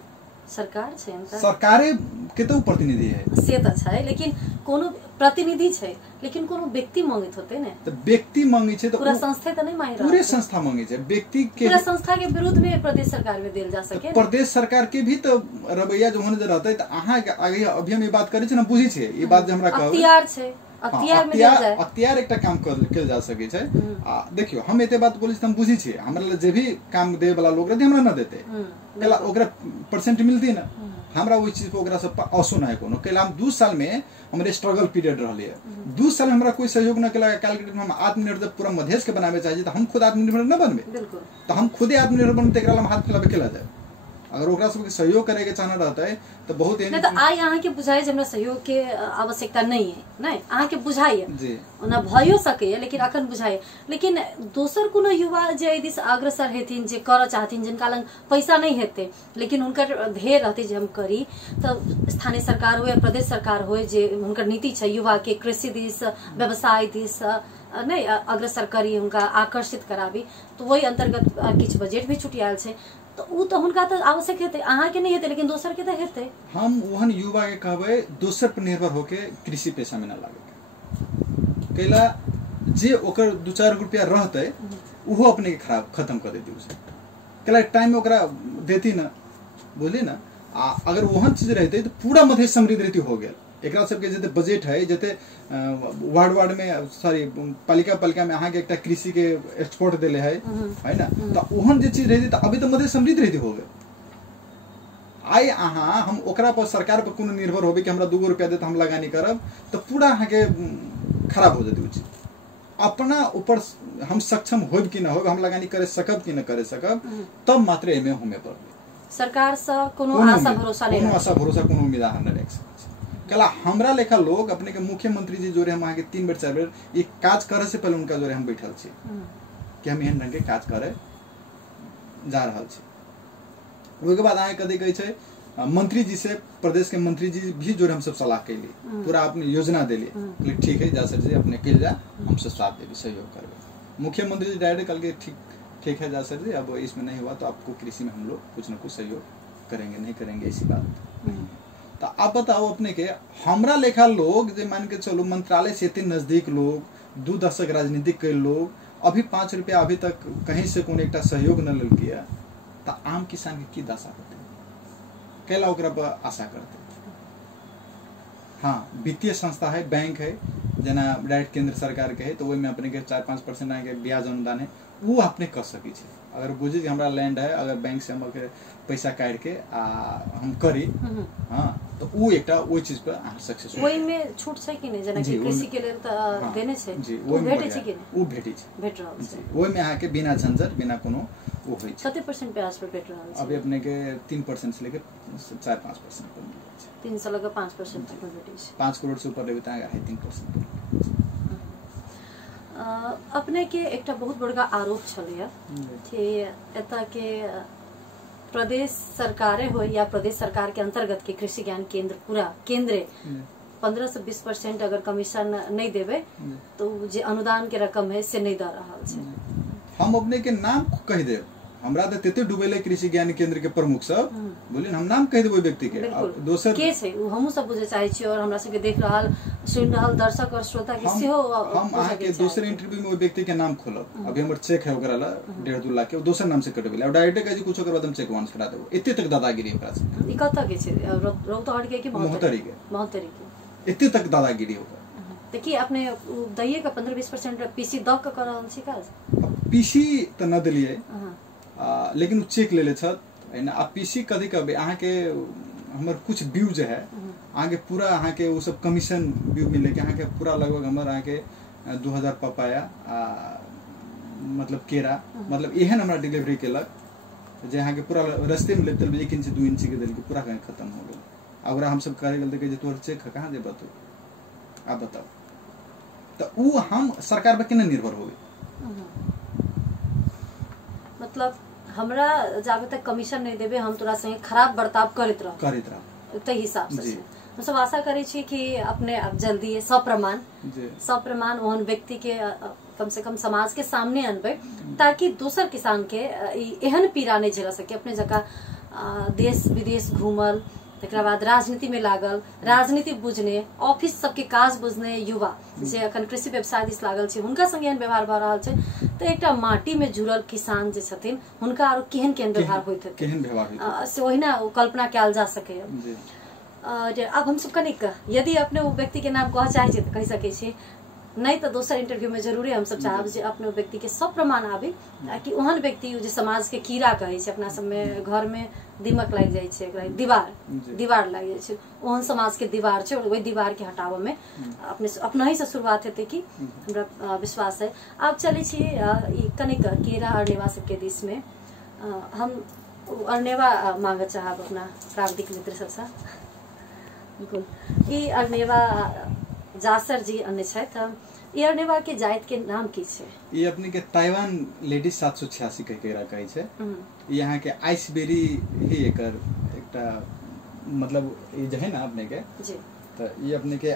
सरकार छै त सरकारे के तो प्रतिनिधि है से त छै, लेकिन कोनो प्रतिनिधि छै, लेकिन कोनो व्यक्ति मांगित होते ने, तो व्यक्ति मांगी छै तो पूरा संस्था त नहीं मांग रहा, पूरे संस्था मांगी छै। व्यक्ति के पूरा संस्था के विरुद्ध में प्रदेश सरकार में देल जा सके। प्रदेश सरकार के भी तो रवैया जो होने रहते त अहाँ आगे अभी हम ये बात करे छै ना, बुझी छै ये बात जे हमरा कहब अख्तियार छै, अख्तियार में देल जाय, अख्तियार एकटा काम कल जा सके छै। आ देखियो हम एते बात बोली हम बुझी छै, हमरा जे भी काम दे वाला लोग रहते हमरा न देते, केला ओकरा परसेंट मिलती ना, हमरा ओइ चीज पे ओकरा से असो ना है कोनो। केला हम 2 साल में हमरे स्ट्रगल पीरियड रहले है, 2 साल में हमरा कोई सहयोग न केला। कैलकुलेट में हम आत्मनिर्भर पूरा मधेश के बनावे चाहिए तो हम खुद आत्मनिर्भर न बनबे, बिल्कुल तो हम खुदे आत्मनिर्भर बनते, एकरा हम हाथ फैलावे केला जाए। अगर ओकरा सबके सहयोग करे के चाहना रहता है तो बहुत नहीं, तो आई अहाँ के बुझाई जे हमरा सहयोग के आवश्यकता नहीं है, नहीं अहाँ के बुझाई जी ओना भयो सके, लेकिन अखन बुझाई। लेकिन दोसर कोनो युवा जे दिस अग्रसर हेथिन, जे कर चाहथिन, जिनका लंग पैसा नहीं हेते लेकिन उनकर ध्येय रहते जे हम करी, तो स्थानीय सरकार हो या प्रदेश सरकार हो, जे उनकर नीति छै युवा के कृषि दिस, व्यवसाय दिस नहीं अग्रसर करी, उनका आकर्षित कराबी, तो वही अंतर्गत किछ बजट भी छुटियाल छै। तो उ तो हुनका तो आवश्यक हेते, अहाँ के नहीं हेते लेकिन दोसर के तो हेते। हम ओहन युवा के कहबे दोसर पर निर्भर होके कृषि पेशा में न लागे, कैला जे ओकर 2-4 रुपया रहते उहो अपने के खराब खत्म कर देती उसे, कैला टाइम में ओकरा देती ना, बोली ना। अगर ओहन चीज रहते तो पूरा मधेश समृद्ध रहती हो गया। एकरा सबके जते बजट है, जते वार्ड में सॉरी पालिका में अहाँ के एकटा कृषि के एक्सपोर्ट देले है ना, तो ओहन जे चीज रहती तो अभी तो मधेश समृद्ध रहती हो गए। आई अहाँ हम ओकरा पर सरकार पर कोनो निर्भर होबे कि हमरा 2 रुपया देत हम लगानी करब, तो पूरा अहाँ के खराब हो जेती। चीज अपना ऊपर हम सक्षम होब कि ना होब, हम लगानी करे सकब कि ना करे सकब, तब मात्र एमे होमे पड़बे। सरकार से कोनो आशा भरोसा नहीं, कोनो आशा भरोसा कोनो उम्मीद अहाँ न रख सकै। कला हमरा लेखा लोग अपने के मुख्यमंत्री जी जोरे हम आगे 3 बेर 4 बेर ये काज करे से पहले उनका जोरे हम बैठल छी कि हम एहन रंग के काज करे जा रहल छी। ओके बाद आए कदे कहै छै मंत्री जी से, प्रदेश के मंत्री जी भी जोरे हम सब सलाह कैली, पूरा अपनी योजना देली, बोले ठीक है जा सर जी अपने के जा, हम सब साथ देबे, सहयोग करबे। मुख्यमंत्री जी डायरेक्ट कल के ठीक है जा सर जी, अब इसमें नहीं हुआ तो आपको कृषि में हम लोग कुछ न कुछ सहयोग करेंगे, नहीं करेंगे ऐसी बात। तो आप बताओ अपने के हमरा लेखा लोग जे मान के चलो मंत्रालय से इतने नजदीक लोग, 2 दशक राजनीतिक के लोग, अभी 5 रुपया अभी तक कहीं से कोनो एकटा सहयोग न लेल किया, तो आम किसान के की दशा होते, कैला ओकरा पर आशा करते। हाँ, वित्तीय संस्था है, बैंक है, जना डायरेक्ट केंद्र सरकार के है, तो वही में अपने के 4-5% के ब्याज अनुदान है, वो अपने कर सकी छे। अगर बुझे कि हमरा लैंड है, अगर बैंक से हम पैसा काट के हम करी, हाँ, तो वो एकटा ओइ चीज पे सक्सेस ओइ में छूट छै कि नै, जना कि कृषि के लेल त देने छै, वो भेटै छै कि नै? वो भेटै छै, भेट रहल छै। ओइ में आके बिना झंझट, बिना कोनो वो होय छै। कते % ब्याज पर भेट रहल छै? अभी अपने के 3% से लेके 4-5% पर मिलै छै। 3 से लेके 5% तक भेटै छै। 5 करोड़ से ऊपर लेबे त है 3%। अपने के एकटा बहुत बड़का आरोप छलैया कि एता के प्रदेश सरकारे हो या प्रदेश सरकार के अंतर्गत के कृषि ज्ञान केंद्र पूरा केंद्र 15 से 20% अगर कमीशन नहीं देवे तो जे अनुदान के रकम है से नहीं दे रहा है। हम अपने के नाम कह दे, हमरा त तेते डुबेले कृषि ज्ञान केंद्र के प्रमुख सब बोलिन हम नाम कह देबै व्यक्ति के दोसर के छै उ हमहु सब बुझे चाहे छी और हमरा सब के देख रहल सुन रहल दर्शक और श्रोता के सेहो हम आहा के दोसर इंटरव्यू में ओ व्यक्ति के नाम खोलब अभी हमर चेक है ओकरा ला 1.5-2 लाख के दोसर नाम से कटबेला और डायरेक्ट कहि कुछ ओकर बाद हम चेक वांस करा देबो एते तक दादागिरी ओकरा से ई कत के छै रौतहट के कि मोहतरी के एते तक दादागिरी ओकर देखिए अपने दइए का 15-20% पीसी द के कर रहल छी काज पीसी त न देलिए लेकिन चेक ले छत है ना। अब पीसी कथी कहबे अहाँ के हमर कुछ व्यू जे है अहाँ के पूरा अहाँ के वो सब कमीशन व्यू मिले के अहाँ के पूरा लगभग हमर अहाँ के 2000 पपाया मतलब केरा मतलब एहन हमरा डिलीवरी केलक जे अहाँ के पूरा रास्ते में लेते 1 इंच 2 इंच के देल के पूरा खत्म हो गेल। अगर हम सब करे गेल जे तोर चेक कहां देबा तू आप बताओ तो उ हम सरकार पे केना निर्भर होबे मतलब हमरा जाबे तक कमीशन नहीं देबे हम तोरा संगे खराब बर्ताव करत रह तै हिसाब से हम सब आशा करे छी कि अपने अब जल्दी सप्रमाण ओहन व्यक्ति के कम से कम समाज के सामने अनबे ताकि दूसर किसान के एहन पीड़ा नहीं झेल सके। अपने जगह देश विदेश घूमल तकरा बाद राजनीति में लागल राजनीति बुझने ऑफिस सबके काज बुझने युवा जे अखन कृषि व्यवसाय दिस लागल छै हुनका संगे एहन व्यवहार भ रहल छै तो एकटा माटी में जुड़ल किसान जे छथिन हुनका आरो केहन व्यवहार होइत हेतै केहन व्यवहार से ओहिना कल्पना कयल जा सकै। अब हम सब कनिक यदि अपने वो व्यक्ति के नाम कह चाहे छी तो कह सकै छी नहीं तो दोसर इंटरव्यू में जरूरी हम सब चाहब जे अपने व्यक्ति के सब प्रमाण आबे ताकि ओहन व्यक्ति जे समाज के कीड़ा कहे छै अपना सब में घर में दीमक लाग जाय छै एकरा दीवार लाग जाय छै ओहन समाज के दीवार छै और वही दीवार के हटावे में अपना ही से शुरुआत हेतै कि हमरा विश्वास है। अब चले छी कनिक केरा अरनेवा सबके दिस में हम अरनेवा मांगे चाहब अपना प्राविधिक मित्र सबसे बिल्कुल ई अरनेवा जासर जी अन्य छथि अरनेवा के जात के नाम की छै ये अपने के ताइवान लेडीज 786 के केरा कहै छै यहाँ के आइसबेरी ही एकर एकटा मतलब ये जे है ना अपने के जी तो ये अपने के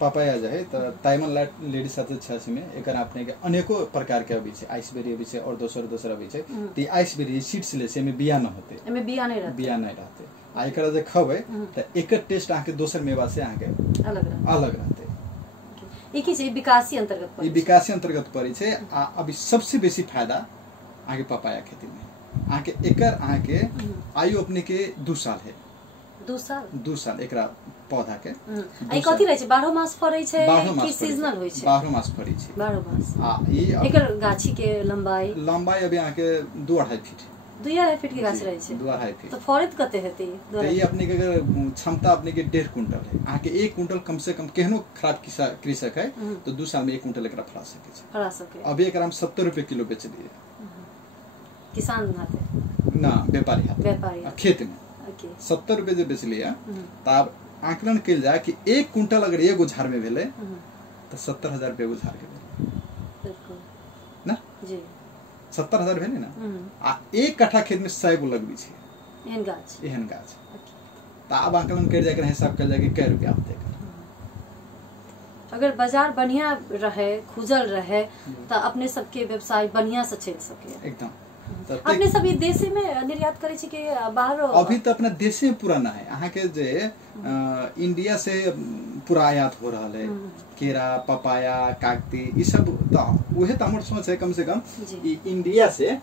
पपाया जे है तो ताइवान लेडीज 786 में एकर अपने के अनेको प्रकार के अभी छै आइसबेरी अभी छै और दोसर अभी छै तो आइसबेरी सीड्स ले से में बिया न होते एमे बिया नहीं रहते आ एकरा जे खबै त एकर टेस्ट आके दोसर मेवा से आके अलग रहते ई की छै विकासी अंतर्गत पड़ै छै। ई विकासी अंतर्गत पड़ै छै आ अभी सबसे बेसी फायदा आगे पपाया खेती में आके एकर आके आयु अपने के 2 साल है 2 साल एकरा पौधा के आई कथि रहै छै 12 मास फरै छै कि सीजनल होय छै 12 मास फरै छै 12 मास आ ई एकर गाछी के लंबाई अभी आके 2-2.5 फीट 2.5 फीट के गाछ रहै छै 2.5 फीट तो फरत कते हेतै तो ये अपने के अगर क्षमता अपने के 1.5 कुंटल है आके 1 कुंटल कम से कम केहनो खराब कृषक है तो 2 साल में 1 कुंटल एकरा फरा सके अभी एकरा हम 70 रुपए किलो बेच दिए किसान हाथे ना व्यापारी खेत में 70 रुपए जे बेच लिया तब आकलन कल जाए कि 1 कुंटल अगर एगो झाड़ में भेले तो 70,000 रुपए एगो झाड़ के भेले ना जी 70,000 भेले ना आ 1 कट्ठा खेत में 100 गो लगबी छै एहन गाछ त अब आकलन कर जाके हिसाब कर जाके कै रुपया होते अगर बाजार बढ़िया रहे खुजल रहे तो अपने सबके व्यवसाय बढ़िया से चल सके एकदम अपने सब देशे में निर्यात करे छी कि बाहर अभी तो अपना देशे में पूरा ना है अहाँ के जे इंडिया से पूरा आयात हो रहा है केरा पपाया काकती ये सब तो वही तो हमर सोच है कम से कम इंडिया से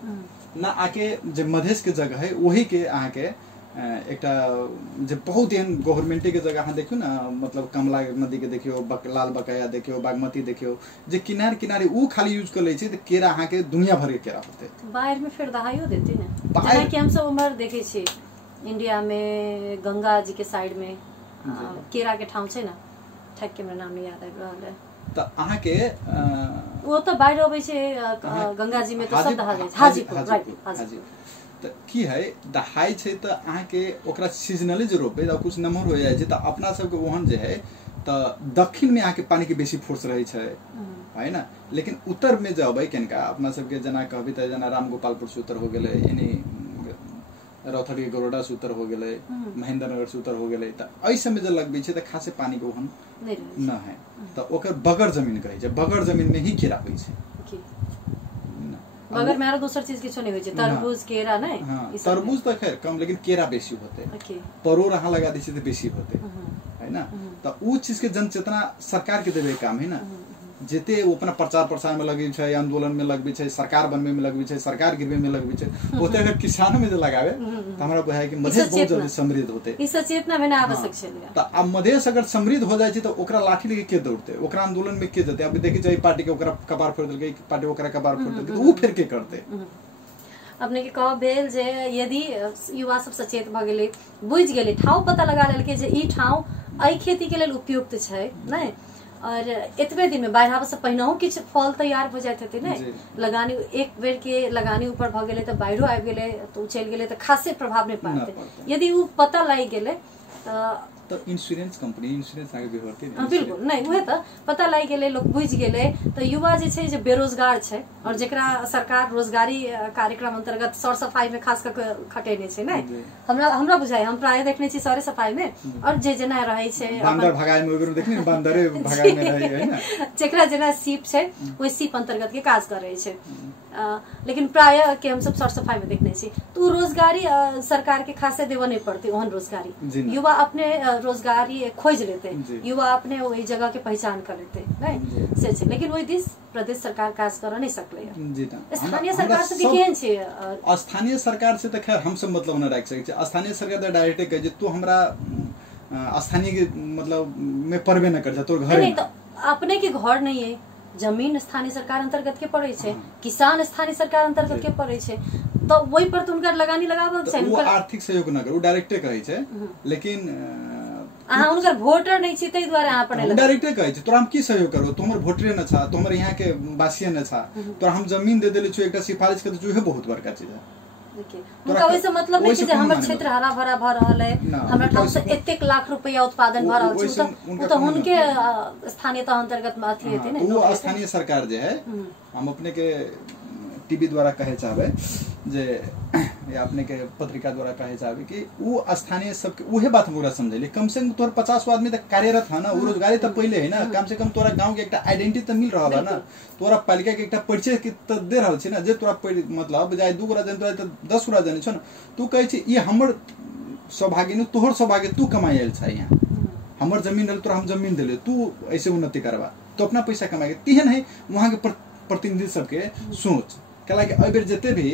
ना आके जो मधेश के जगह है वही के अहाँ के एकटा जे बहुत एहन गवर्नमेंट के जगह अहाँ देखियो ना मतलब कमला नदी के देखियो लाल बकाया देखियो बागमती देखियो जे किनारे उ खाली यूज कर ले छै त केरा अहाँ के दुनिया भर के केरा होते बाहर में फिर दहाइयो देते हैं जेना कि हम सब उमर देखे छी इंडिया में गंगा जी के साइड में केरा के ठाम छै ना ठक के हमरा नाम नहीं याद आबि रहल है त अहाँ के वो तो बाहर अबै छै गंगा जी में तो सब दहा जाय हाजीपुर राइट त की है दहाई छै त अहाँ के ओकरा सीजनली जे रोपे त कुछ नमहर हो जाय छै त अपना सब के ओहन जे है त दक्षिण में अहाँ के पानी के बेसी फोर्स रहे छै है ना लेकिन उत्तर में जबै केनका अपना सब के जना कहबी त जना रामगोपालपुर से उत्तर हो गेले यानी रौथड़ी गरोडा से उत्तर हो गेले महेंद्रनगर से उत्तर हो गेले त एई समय जे लगबै छै त खासे पानी के ओहन न है त ओकर बगर जमीन कहै छै बगर जमीन में ही केरा होय छै मगर मेरा दूसर चीज किछो नहीं होय छै, तरबूज केरा नहीं। हाँ, तरबूज तो खैर कम, लेकिन केरा बेसी होते, परोर अहाँ लगा दी तो बेसी होते है ना। तो उ चीज के जन चेतना सरकार के देवे काम है ना, जेते वो अपना प्रचार प्रसार में लगे छै, आंदोलन में लगबे छै, सरकार बनवे में लगबे छै, सरकार गिरवे में लगबे छै, ओते अगर किसान में जे लगावे तो हमरा बुझाय कि मधेश बहुत जल्दी समृद्ध होते। ई सचेतना में ना आवश्यक छै। तो अब मधेश अगर समृद्ध हो जाय छै तो ओकरा लाठी लेके के दौड़ते, ओकरा आंदोलन में के जेते। अब देखि जाय पार्टी के ओकरा कपार फोड़ देलकै, पार्टी ओकरा कपार फोड़ देलकै, तो उ फिर के करते। अपने के कह भेल जे यदि युवा सब सचेत भ गेलै, बुझ गेलै, ठाव पता लगा लेलकै जे ई ठाव एहि खेती के लेल उपयुक्त छै नै, और एतबे दिन में बाढ़ आबे से पहिनहु किछ फल तैयार हो जाइत हेतै नै। लगानी एक बेर के लगानी ऊपर भ गेलै तो बाढ़ो आबि गेलै तो चलि गेलै तो खासे प्रभाव नहीं पड़तै। यदि उ पता लागि गेलै तो इंश्योरेंस कंपनी इंश्योरेंस आगे व्यवहार हाँ बिल्कुल नहीं उहे तो पता लग गेले, लोग बुझ गेले, तो युवा जे छै जे बेरोजगार छै और जेकरा सरकार रोजगारी कार्यक्रम अंतर्गत सर सफाई में खास कर खटेने छै नै। हमरा बुझाय हम प्राय देखने छी सर सफाई में, और जे जेना रहै छै बांदर भगाय में ओकरो देखनी बांदरे भगाय में रहै है ना, जेकरा जेना सीप छै ओइ सीप अंतर्गत के काज करै छै। लेकिन प्राय के हम सब सर सफाई में देखने छी, तो रोजगारी सरकार के खासे देवा नहीं पड़ती ओहन रोजगारी, युवा अपने रोजगारी खोज लेते, युवा अपने वही जगह के पहचान कर लेते नहीं से छै। लेकिन वही दिस प्रदेश सरकार काज कर नहीं सकले। स्थानीय सरकार से केहन छै? स्थानीय सरकार से तो खैर हम सब मतलब न राख सकै छै। स्थानीय सरकार तो डायरेक्ट कहे जे तू हमरा स्थानीय के मतलब में परबे न कर जा, तोर घर नहीं, तो अपने के घर नहीं है, जमीन स्थानीय सरकार अंतर्गत के पड़े छै, किसान स्थानीय सरकार अंतर्गत के पड़े छै, तो वही पर तो उनका लगानी लगाबक छै। वो आर्थिक सहयोग न कर, वो डायरेक्टे कहे छै, लेकिन अहाँ उनकर वोटर नहीं छी तै द्वारा अहाँ पर डायरेक्टे कहे छै तोरा हम की सहयोग करबो, तो हमर वोटरे न छा, तो हमर यहाँ के वासीय न छा, तोरा हम जमीन दे देले छु एकटा सिफारिश के, जो है बहुत बड़का चीज है। उनका वैसे मतलब नहीं कि हमर क्षेत्र हरा भरा भ रहल है, हमरा ठाम से एतेक लाख रुपया उत्पादन भ रहल छै, तो उनके स्थानीयता अंतर्गत में अथी हेतै नै। वो स्थानीय सरकार जे है, हम अपने के टीवी द्वारा कहे चाहबे जे या अपने के पत्रिका द्वारा कहे चाहबे कि वो स्थानीय सबके उहे बात हमरा समझले, कम से कम तोर 50 आदमी तक कार्यरत है ना, वो रोजगारी तो पहले है ना, कम से कम तोरा गांव के एक आइडेंटिटी तो मिल रहा है ना, तोरा पालिका के एक परिचय के तो दे रहल छै ना, जे तोरा मतलब जाय 2 गोरा जन तोरा तो 10 गोरा जन छै ना, तू कहे छै ये हमर सौभाग्य न, तोहर सौभाग्य, तू कमायल छै यहाँ, हमर जमीन रहल तोरा हम जमीन देले, तू ऐसे उन्नति करवा, तो अपना पैसा कमाएगा। तिहन है वहां के प्रतिनिधि सबके सोच, कला के अबेर जते भी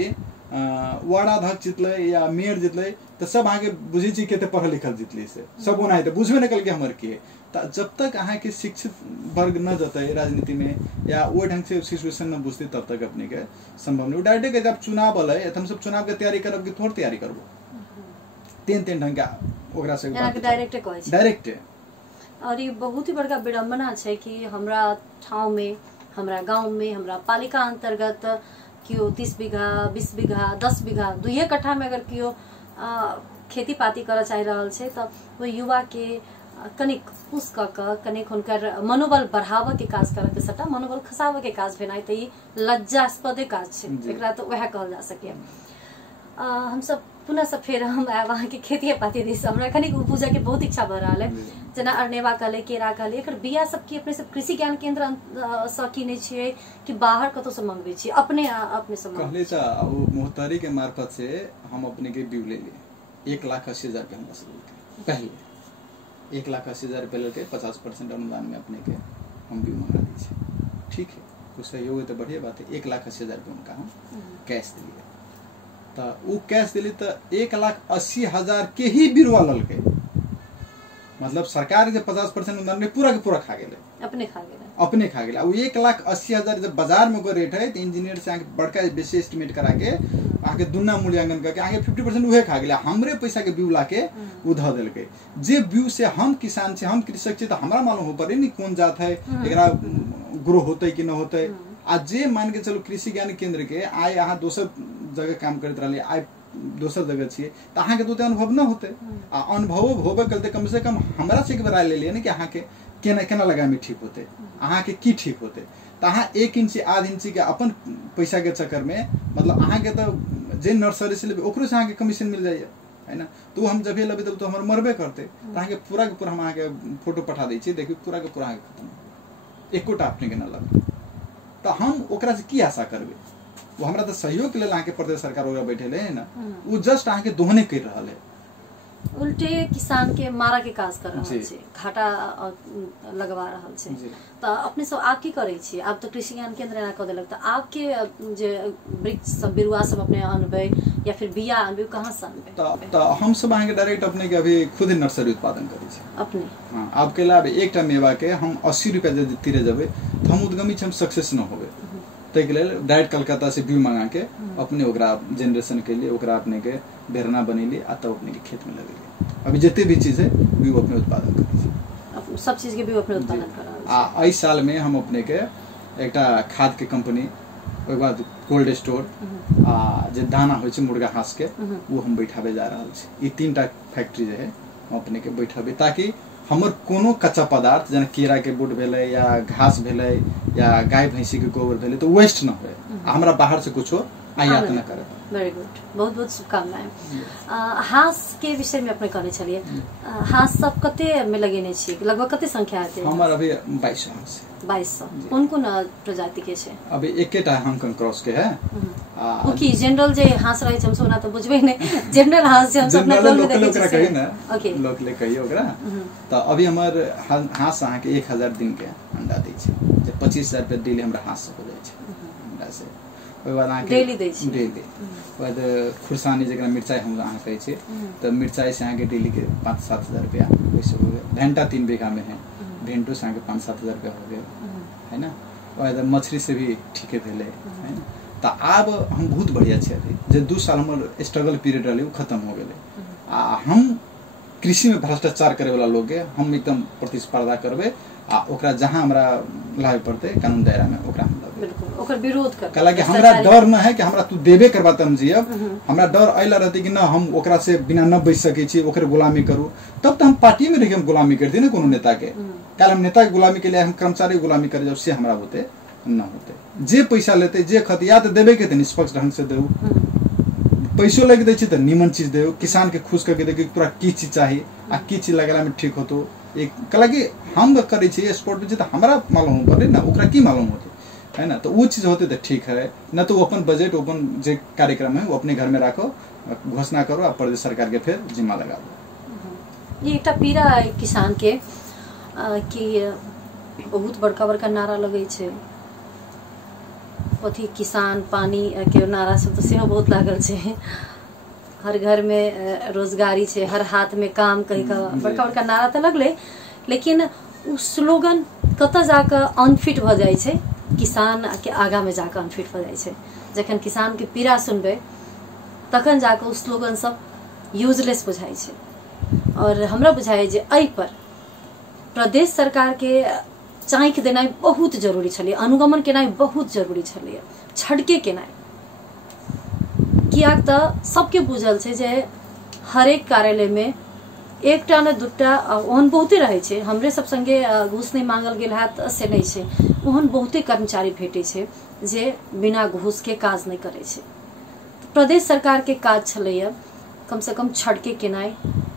वार्ड अध्यक्ष जितले या मेयर जितले तो सब आगे बुझे छी केते पढ़ल लिखल जितले से सब ओना है, बुझबे न कल के हमर के, जब तक अहाँ के शिक्षित वर्ग न जते राजनीति में या वो ढंग से सिचुएशन न बुझते तब तक अपने के संभव नहीं। डायरेक्ट के जब चुनाव अलै हम सब चुनाव के तैयारी करब कि थोड़ तैयारी करबो, तीन ढंग का ओकरा से डायरेक्ट कहै छै डायरेक्ट। और ये बहुत ही बड़का विडंबना छै कि हमरा ठाव में, हमरा गांव में, हमरा पालिका अंतर्गत कियो 30 बीघा 20 बीघा 10 बीघा 2 कट्ठा में अगर कियो खेती पाती कर चाह रहल छै, तो वो युवा के कनिक पुश क कनिक हुनकर मनोबल बढ़ावे के काज करे के, सबटा मनोबल खसावे के काज भेनाइ त ई लज्जास्पद काज छै, एकरा तो वह कहल जा सके। हम सब पुनः से फिर हम वहाँ के खेती पाती दिस हमरा कनिक उपजा के बहुत इच्छा भ रहल है, जेना अरनेवा कहले, केरा कहले, एकर बिया सब की अपने सब कृषि ज्ञान केंद्र से किनै छियै कि बाहर कतौ से मंगबै छियै? अपने से कहले त वो मोहतरी के मार्फत से हम अपने के बीउ ले लिए 1,80,000 रुपया हमरा से पहले 1,80,000 रुपया लेके 50% अनुदान में अपने के हम बीउ मंगा दी छै। ठीक है, कुछ सहयोग है तो बढ़िया बात है। 1,80,000 रुपया उनका हम कैश दिए, तो वो कैश दिली तो 1,80,000 के ही बिरवा ललके, मतलब सरकार जे 50% अनुदान में पूरा के पूरा खा गेले, अपने खा गेले। वो 1,80,000 जब बाजार में कोई रेट है तो इंजीनियर से आके बड़का बेसी एस्टिमेट करा के आके दुन्ना मूल्यांकन करके आगे 50% उहे खा गेले, हमरे पैसा के बीउ लाके उ ध देलके। जे बीउ से हम किसान छे, हम कृषक छे, तो हमरा मालूम हो पड़े नहीं कौन जात है, एकरा ग्रो होते कि न होते। आ जे मान के चलो कृषि ज्ञान केंद्र के आय अहाँ दोसर जगह काम करते रहलिए, आय दोसर जगह छिए, तो अहाँ के तो अनुभव न होते, आ अनुभव होबे करते कम से कम हमरा से एक बार राय ले लिए ना कि अहाँ के केना केना लगाए में ठीक होते, अहाँ के की ठीक होते। तो अहाँ 1 इंची आध इंची के अपन पैसा के चक्कर में मतलब अहाँ के तो जे नर्सरी से लेबे ओकरो से अहाँ के कमीशन मिल जाइए, है ना। तो हम जब लेबे तब तो हमर मरबे करते, तो अहाँ के पूरा के पूरा हम अहाँ के फोटो पठा दै छी, देखियो पूरा के पूरा खत्म, एकोटा अपने के न लगे। तो हम ओकरा से की आशा करबे? वो हमरा तो सहयोग के लिए अहाँ के प्रदेश सरकार वगैरह बैठे है ना, वो जस्ट अहाँ के दोहने कर रहा है, उल्टे किसान के मारा के काज कर रहा है, घाटा लगवा रहा है। तो अपने सब आप की करे छी, आप तो कृषि ज्ञान केंद्र एना कह देलक, तो आपके जे वृक्ष सब बिरुआ सब अपने अनबे या फिर बिया अनबे कहाँ से अनबे? तो हम सब अहाँ के डायरेक्ट अपने के अभी खुद ही नर्सरी उत्पादन करे छी अपने। हाँ, आपके लाभ एक टा मेवा के हम 80 रुपया यदि तीरे जबे तो हम उद्यमी हम सक्सेस न होबे, तै के लेल डायरेक्ट कलकत्ता से बीज मंगा के अपने ओकरा जनरेशन के लिए ओकरा अपने के बेरना बनेली आ तब अपने के खेत में लगेली। अभी जितने भी चीज है बीज अपने उत्पादन करे, सब चीज के बीज अपने उत्पादन कर रहा है। आ इस साल में हम अपने के एकटा खाद के कंपनी, ओके बाद कोल्ड स्टोर आ जे दाना होय छै मुर्गा हांस के वो हम बैठाबे जा रहल छी। ई 3टा फैक्ट्री जे है हम अपने के बैठाबे, ताकि हमर कोनो कच्चा पदार्थ जेना केरा के बोट भेलै या घास भेलै या गाय भैंसी के गोबर भेलै तो वेस्ट न होए, हमरा बाहर से कुछो आयात न करे। वेरी गुड, बहुत बहुत शुभकामनाएं। हांस के विषय में अपने कहने चलिए, हांस सब कते में लगेने छी, लगभग कते संख्या है? हमर अभी 2200 हांस। 2200 कौन कौन प्रजाति के छे? अभी एकेटा हांगकांग क्रॉस के है। ओ की जनरल जे हांस रहे हम सोना तो बुझबे नै, जनरल हांस जे हम सब अपना टोल में देखे छी कहियो ना, ओके लोग ले कहियो ओकरा। तो अभी हमर हांस अहाँ के 1000 दिन के अंडा दै छै, जे 25000 रुपया डेली हमरा हांस हो जाय छै अंडा से। ओय बाद अहाँ के डेली दै छै, डेली। बाद खुरसानी जेकरा मिर्चाई हम अहाँ कहै छै, तो मिर्चाई से अहाँ के डेली के 5-7 हजार रुपया पैसा हो गया। भेंटा 3 बीघा में है, भेंटो से अहाँ के 5-7 हजार रुपया हो गया है ना। और मछली से भी ठीके भेले है ना। तो आब हम बहुत बढ़िया छे, जे 2 साल हमर स्ट्रगल पीरियड रहले वो खत्म हो गेले। आ हम कृषि में भ्रष्टाचार करे वाला लोग के हम एकदम प्रतिस्पर्धा करबे, आ ओकरा जहां हमरा लागे पड़ते कानून दायरा में ओकरा हम लागे, बिल्कुल ओकर विरोध कर। कला कि हमरा डर न है कि हमरा तू देबे करबा त हम जियब, हमरा डर आइला रहते कि ना हम ओकरा से बिना न बच सके छी, ओकर गुलामी करू, तब त हम पार्टी में रह के हम गुलामी कर दी ना कोनो नेता के। काल हम नेता के गुलामी के लिए हम कर्मचारी गुलामी करे जब से हमरा होते न होते। जे पैसा लेते जे खत या तो देबे के त निष्पक्ष ढंग से देऊ, पैसो लगे दै छी त निमन चीज देऊ, किसान के खुश करके दे कि तोरा की चीज चाहिए आ की चीज लगेला में ठीक होतो। एक कला कि हम करे छी स्पोर्ट में, त हमरा मालूम पड़े ना ओकरा की मालूम होते है ना। तो वो चीज होते तो ठीक है, न तो अपन बजट अपन जे कार्यक्रम है वो अपने घर में रखो, घोषणा करो आ प्रदेश सरकार के फिर जिम्मा लगा दो। ये एकटा पीड़ा है किसान के कि बहुत बड़का बड़का नारा लगे छे, अथी किसान पानी के नारा सब तो सेहो बहुत लागल छे, हर घर में रोजगारी छे, हर हाथ में काम कही का बड़का बड़का नारा तो लगले, लेकिन उ स्लोगन कतऽ जाकर अनफिट भ जाय छे, किसान के आगा में जाकर अनफिट भ जाय छे। जखन किसान के पीड़ा सुनबे तखन जाकर उ स्लोगन सब यूजलेस बुझाय छे। और हमरा बुझाय जे एहि पर प्रदेश सरकार के चाँखि देनाइ बहुत जरूरी छलै, अनुगमन केनाइ बहुत जरूरी छलै, छड़के केनाइ। कियाक त सबके बुझल छै जे हरेक कार्यालय में एकटा न दूटा ओहन बहुते रहे छै, हमरे सब संगे घूस नहीं मांगल गेल हैत से नहीं छै, ओहन बहुते कर्मचारी भेटे छै जे बिना घूस के काज नहीं करे छै। प्रदेश सरकार के काज छलैया कम से कम छड़के केनाइ,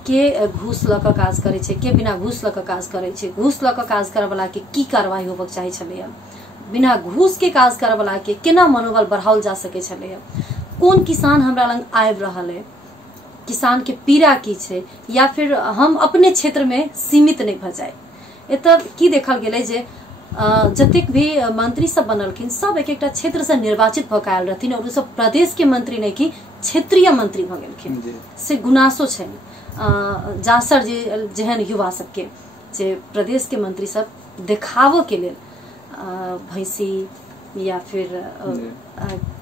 के घूस ल क काज करे छै, के बिना घूस ल क काज करे छै, घूस ल क काज करे वाला के की कार्रवाई होबक चाही छलैया, बिना घूस के काज करे वाला के केना मनोबल बढ़ाओल जा सके छलैया, कोन किसान हमरा लंग आबि रहल है, किसान के पीड़ा की छै, या फिर हम अपने क्षेत्र में सीमित नहीं भ जाए। एतऽ की देखल गेलै जे जतेक भी मंत्री सब बनलखिन सब एक एकटा क्षेत्र से निर्वाचित भ आयल रहथिन, और सब प्रदेश के मंत्री नहीं कि क्षेत्रीय मंत्री भ गेलखिन से गुनासो छै। जासर जे जेहन युवा सबके जे प्रदेश के मंत्री सब देखाव के लेल भैंसी या फिर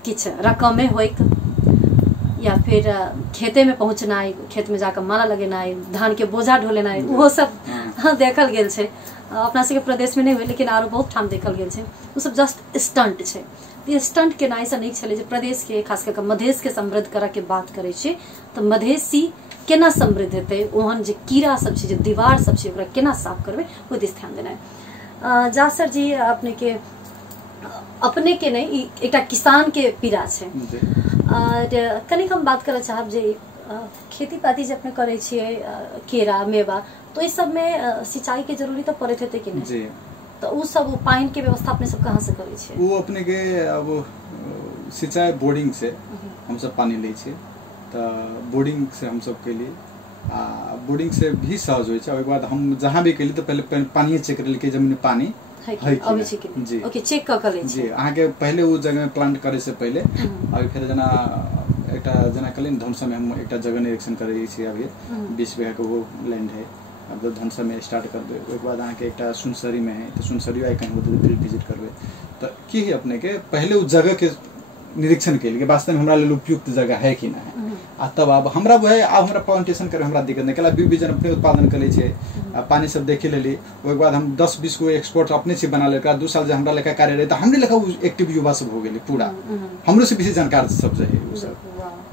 किछ रकमे होइक या फिर खेते में पहुंचनाइ, खेत में जाकर माला लगेनाइ, धान के बोझा ढोलेनाइ, वो सब देखल गेल छै। अपना सबके प्रदेश में नहीं हुए लेकिन आरो बहुत ठाम देखल गेल छै, वो सब जस्ट स्टंट छै। ये स्टंट के नाई से नहीं छले जे प्रदेश के खास करके मधेश के समृद्ध करे के बात करे छै, तो मधेसी केना समृद्ध हेतै, ओहन जे कीड़ा सब छै, जे दीवार सब छै, ओकरा केना साफ करबै, ओ दिस ध्यान देना है। जासर जी अपने के नहीं एकटा किसान के पीड़ा छै, और कनिक हम बात करे चाहब जे खेती पाती जे अपने करे छियै, केरा मेवा, तो इस सब में सिंचाई के जरूरी तो पड़े हेतै कि नहीं? तो उ सब पानी के व्यवस्था अपने सब कहाँ से करे छियै? वो अपने के अब सिंचाई बोर्डिंग से हम सब पानी ले छियै तो बोर्डिंग से हम सब के लिए बोर्डिंग से भी सहज होय छै। ओके बाद हम जहाँ भी केली तो पहले पानी चेक करली कि जमीन में पानी है जी ओके चेक क के जी अहाँ के पहले वो जगह में प्लांट करे से पहले अभी फिर जना कहली धनुषा में हम एक जगह निरीक्षण करे छी अभी 20 बीघा के वो लैंड है। अब जब धनुषा में स्टार्ट कर दे उसके बाद अहाँ के एक सुनसरी में है तो सुनसरी आई कहीं होते फील्ड विजिट करबे तो की है अपने के पहले उस जगह के निरीक्षण के लिए वास्तव में हमरा लिए उपयुक्त जगह है कि ना है आ तब अब हमरा वह अब हमरा प्लांटेशन करे हमरा दिक्कत नहीं केला बीज अपने उत्पादन करे छे पानी सब देखे लेली ओके बाद हम 10-20 को एक्सपोर्ट अपने से बना लेका 2 साल जे हमरा लेखा कार्य रहे तो हमरे लेखा एक्टिव युवा सब हो गेली पूरा हमरो से बेसी जानकार सब जे है उ सब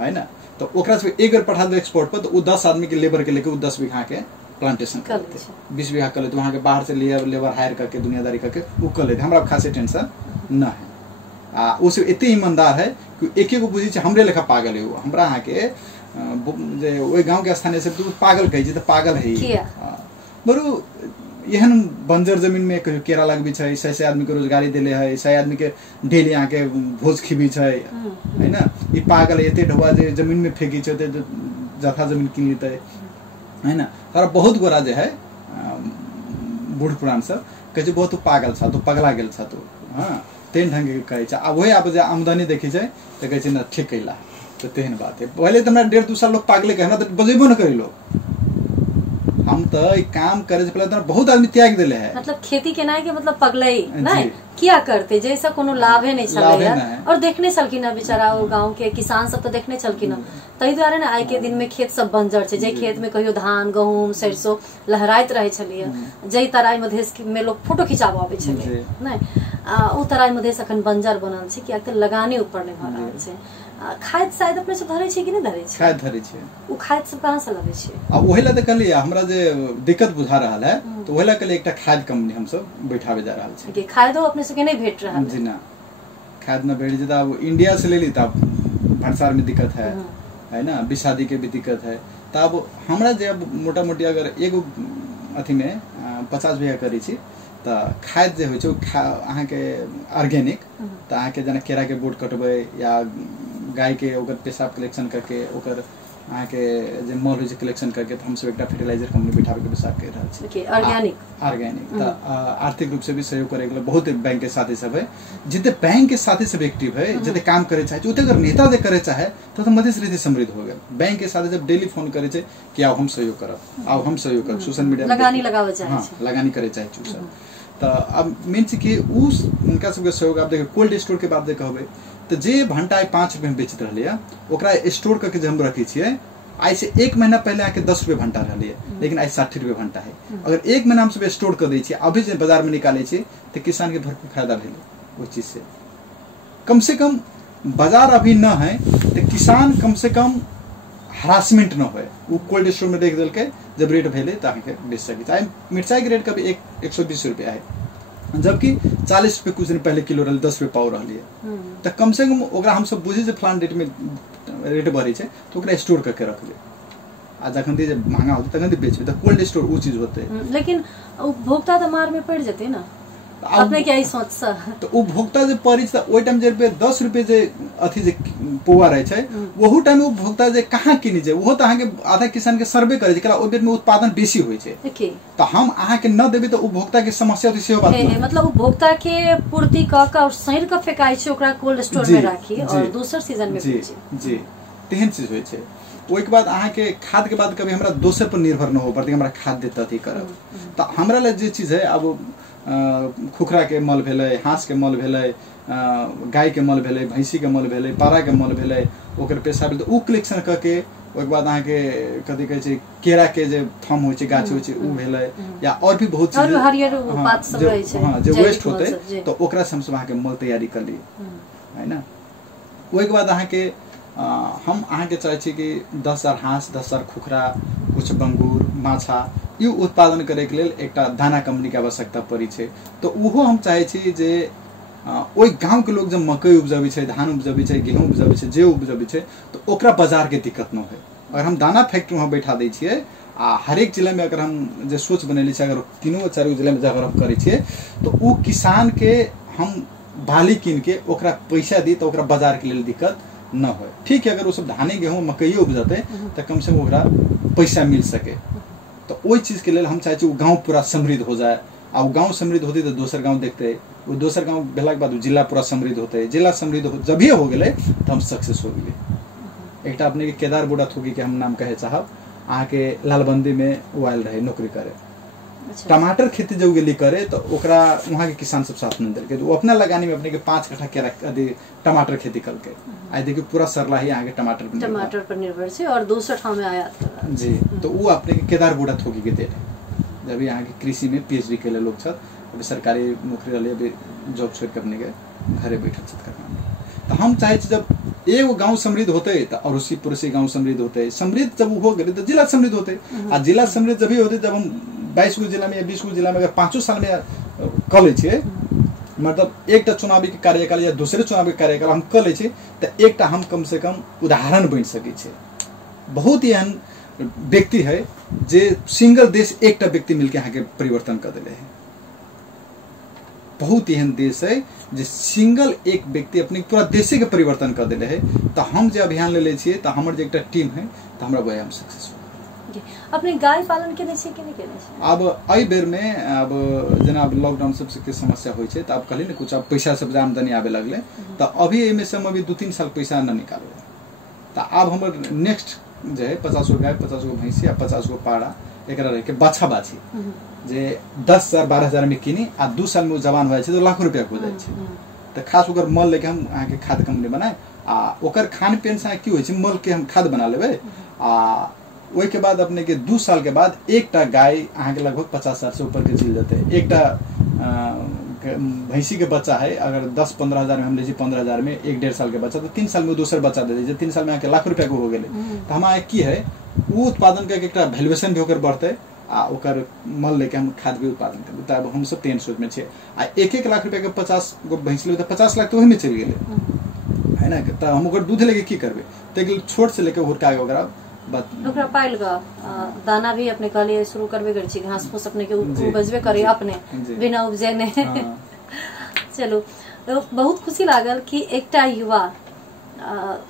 है ना तो ओकरा से एक बार पठा दे एक्सपोर्ट पर तो वो 10 आदमी के लेबर के लेके वो 10 बीघा के प्लांटेशन करते 20 बीघा कर ले तो वहाँ के बाहर से लेबर हायर करके दुनियादारी करके वो कर लेते हमरा खासे टेंशन न है उसे इतने ईमानदार है कि एक एक बुझी छे हमरे लेखा पागल है वो हमरा अहाँ के जे ओइ गांव के स्थानीय से पागल कहि तो पागल है बरु एहन बंजर जमीन में कहियो केरा लगबी छै 100 आदमी के रोजगारी देले है 100 आदमी के डेली यहाँ के भोज खिबी छै है ना ई पागल एते ढवा जे जमीन में फेंकी छै ते जथा जमीन किन लेते है ना और बहुत गोरा जे है बूढ़ पुरान सब कहे बहुत पागल छ तो पगला गेल छ तो हां तेन ढंग के कहे छै अब वही आप जे आमदनी देखी छै तो कहे छै ना ठीक कैला तो तेहन बात है पहले तो हमरा 1.5-2 साल लोग पागले कहना तो बजेबो न करी लोग हम तो काम करे से पहले तो बहुत आदमी त्याग देले है मतलब खेती के ना के मतलब पगलई नहीं क्या करते जैसा कोनो लाभ है नहीं चले यार और देखने चलकी ना बेचारा वो गांव के किसान सब तो देखने चलकी ना तई द्वारा ना आइ के दिन में खेत सब बंजर छे जे खेत में कहियो धान गहूम सरसों लहराइत रहे छलिए जई तराई मधेश में लोग फोटो खिंचाबो आबे छले नहीं ओ तराई मधेश अखन बंजर बनल छे कि लगाने ऊपर नहीं भर रहल छे खाद शायद अपने से धरे छे कि नहीं धरे छे खाद धरे छे उ खाद सब कहां से लगे छे अब ओहिला त कहली हमरा जे दिक्कत बुझा रहल है तो ओहिला के लिए एकटा खाद कंपनी हम सब बैठावे जा रहल छे कि खादो अपने से के नहीं भेट रहल जी ना खाद न भेट जेता अब इंडिया से ले ली त भंसार में दिक्कत है ना बिसादी के भी दिक्कत है तब हमरा जे अब मोटा मोटी अगर एगो अथी में 50 बीघा करी छी त खाद जे होय छै अहाँ के ऑर्गेनिक त अहाँ के जना केरा के बोट कटबे या गाय के ओकर पेशाब कलेक्शन करके ओकर अहाँ के जे मल होय छै कलेक्शन करके हम सब एकटा फर्टिलाइजर कंपनी बिठावे के पेशाब कर रहल छी ऑर्गेनिक त आर्थिक रूप से भी सहयोग करे के बहुत बैंक के साथी सब है जिते बैंक के साथी सब एक्टिव है जिते काम करे चाहे ओते अगर नेता जे करे चाहे तो मध्य रीति समृद्ध हो गेल बैंक के साथ जब डेली फोन करे छै कि आओ हम सहयोग करब आओ हम सहयोग करब सोशल मीडिया लगानी लगावे चाहे हां लगानी करे चाहे चूसर तो अब मेन छै कि उनका सबके सहयोग आप देखिए कोल्ड स्टोर के बात जे कहबे तो जे भंटा 5 रुपए में बेचत रहलिए ओकरा स्टोर करके जे हम रखी छिए आज से 1 महीना पहले आके 10 रुपए भंटा रहलिए लेकिन आज 60 रुपए भंटा है अगर 1 महीना हम सब स्टोर कर दै छिए अभी जे बाजार में निकाले छिए तो किसान के भरपूर फायदा भेले उस चीज से कम से कम बाजार अभी न है तो किसान कम से कम हरासमेंट न होए वो कोल्ड स्टोर में देख देल के जब रेट भेले त आके बेच सके चाहे मिर्चाई के रेट कभी 120 रुपया है जबकि 40 रुपए कुछ दिन पहले किलो रहल 10 रुपए पाव रहलिए तो कम से कम ओकरा हम सब बुझे जे फलान रेट में रेट बढ़े छै तो ओकरा स्टोर करके रखले आ जखन दे महंगा होते तखन दे बेचबे तो कोल्ड स्टोर वो चीज होते लेकिन उपभोक्ता तो मार में पड़ जते ना अपने क्या ही सोच सा तो उपभोक्ता जे पड़ी त ओइ टाइम जे 10 रुपए जे अथी जे पोवा रहे छै वहु टाइम उपभोक्ता जे कहां किनी जे वो त अहाँ के आधा किसान के सर्वे करे जेकरा ओइ बेर में उत्पादन बेसी होय छै तो हम अहाँ के न देबे तो उपभोक्ता के समस्या तो सेहो बात है मतलब उपभोक्ता के पूर्ति क और सही क फेकाई छै ओकरा कोल्ड स्टोर में राखी और दूसर सीजन में बेची जी तेहन चीज होय छै ओइ के बाद अहाँ के खाद के बाद कभी हमरा दोसर पर निर्भर न हो पड़ते हमरा खाद देता थी करब त हमरा ले जे चीज है अब खुखरा के मल भेले हांस के मल भेले गाय के मल भेले भैंसी के मल भेले पारा के मल भेले ओकर पेशाब भेले उ कलेक्शन करके ओके बाद अहाँ के कथि कहै छै केरा के जे थम होय छै गाछ होय छै उ भेले या और भी बहुत चीज हरियर पात सब रहै छै हां जे वेस्ट होते तो ओकरा से हम सब अहाँ के मल तैयारी कर ली है ना ओके बाद अहाँ के हम अहाँ के चाहे छी कि 10,000 हांस 10,000 खुखरा कुछ बंगूर माछा यू उत्पादन करे के लेल एकटा दाना कंपनी के आवश्यकता पड़ी छै तो उहो हम चाहे छी जे ओइ गांव के लोग जब मकई उपजाबे छै धान उपजाबे छै गेहूं उपजाबे छै जे उपजाबे छै तो ओकरा बाजार के दिक्कत न होय अगर हम दाना फैक्ट्री में बैठा दै छियै आ हर एक जिला में अगर हम जे सोच बनेली छै अगर तीनों चारों जिला में अगर हम करे छियै तो उ किसान के हम बाली कीन के ओकरा पैसा दी तो ओकरा बाजार के लिए दिक्कत न हो। ठीक है, अगर वो सब धाने गेहूँ मकई उपजते तो कम से कम ओकरा पैसा मिल सके। तो वही चीज के लिए हम चाहे वो गाँव पूरा समृद्ध हो जाए। आ वो गाँव समृद्ध होती तो दोसर गाँव देखते, वो दोसर गाँव भेला के बाद जिला पूरा समृद्ध होते। जिला समृद्ध हो जब ही हो गए तो हम सक्सेस हो गए। एक अपने के केदार बुढ़ा थोकी के हम नाम कहे चाहब, अहाँ के लालबंदी में वो आयल रहे नौकरी करे। अच्छा। टमाटर खेती जब गेली करे तो ओकरा वहाँ के किसान सब साथ नहीं दिल, वो अपना लगानी में अपने के 5 कट्ठा के टमाटर खेती करके आई देखिए पूरा सरला ही आगे टमाटर पर निर्भर से और दूसरा ठाव में आया जी। तो वो अपने के केदार बुढ़ा थोकी के दे रहे। जब यहाँ के कृषि में PhD के लिए लोग छत अभी सरकारी नौकरी वाले अभी जॉब छोड़ के अपने के घरे बैठल छत करना। तो हम चाहे जब एगो गांव समृद्ध होते तो अड़ोसी पड़ोसी गांव समृद्ध होते, समृद्ध जब हो गए तो जिला समृद्ध होते। आ जिला समृद्ध जब ही होते जब हम 22 गो जिला में या 20 गो जिला में अगर 5 साल में कर ले, मतलब एक चुनावी के कार्यकाल या दूसरे चुनावी कार्यकाल हम कर ले तो एक हम कम से कम उदाहरण बन सके। बहुत ही एहन व्यक्ति है जे सिंगल देश एक व्यक्ति मिलकर यहाँ के परिवर्तन कर दिले है। बहुत एहन देश है जो सिंगल एक व्यक्ति अपने पूरा देश के परिवर्तन कर दिले है। तो हम जो अभियान ले छे तो हमारे जो एक टीम है तो हमारा वही हम सक्सेस हो। अपने गाय पालन के नहीं के नहीं के अब आई बेर में अब जना अब लॉकडाउन सबसे समस्या होई छे तो अब कहली ने कुछ अब पैसा सब आमदनी आवे लगले तो अभी एमे से हम अभी 2-3 साल पैसा न निकालो। तो अब हमर नेक्स्ट जो है 50 गो गाय 50 गो भैंसी 50 गो पाड़ा एक रह के बाछा बाछी जे 10,000-12,000 में किनी आ 2 साल में जवान हो तो लाखों रुपया हो जाए। तो खास ओकर मल लेके हम अहाँ के खाद कंपनी बनाए आ ओकर खान पीन से की हो मल के हम खाद बना लेबे। आ वही के बाद अपने के 2 साल के बाद एकटा गाय अहाँ के लगभग 50,000 से ऊपर के चल जाते। एकटा भैंसी के बच्चा है अगर 10-15 हजार में हम लीजिए 15,000 में 1-1.5 साल के बच्चा तो 3 साल में दूसरा बच्चा दे दीजिए 3 साल में आके लाख रुपया को हो गए। तो हमारे की है वो उत्पादन का एक वैल्यूएशन भी होकर बढ़ते आ ओकर मल लेके हम खाद भी उत्पादन करते। तब हम सब तेन सोच में छे आ 1-1 लाख रुपया के 50 गो भैंस ले तो 50 लाख तो वही में चल गए है ना। तो हम ओकर दूध लेके की करबे तो छोट से लेके हुरका वगैरह ओकरा पाइल गा दाना भी अपने कहलिए शुरू करबे करै छी घास फूस अपने के उपजबे करे अपने बिना उपजेने। चलो तो बहुत खुशी लागल कि एकटा युवा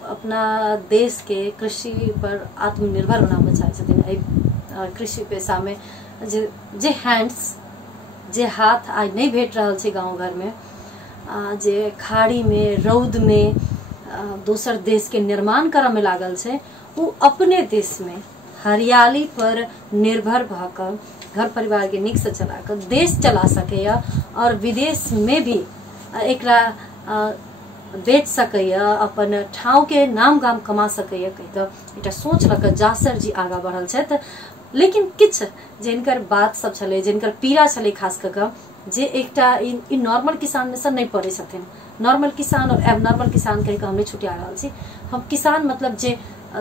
अपना देश के कृषि पर आत्मनिर्भर होना चाहे छथिन। कृषि पेशा में जे हैंड्स जे हाथ आज नहीं भेट रहल छै गांव घर में, जे खाड़ी में रौद में दोसर देश के निर्माण करऽ में लागल छै, वो अपने देश में हरियाली पर निर्भर भकर घर परिवार के नीक से चलाकर देश चला सके और विदेश में भी एकरा बेच सके अपन ठाव के नाम गाम कमा सके कह सोच रख जासर जी आगा बढ़ल छथि। लेकिन किछ जिनकर बात सब छले जिनकर पीड़ा छले खास कर जे एकटा इ नॉर्मल किसान में से नहीं पड़े छथिन। नॉर्मल किसान और एबनॉर्मल किसान कह हमने छुटिया रहल छी। हम किसान मतलब जे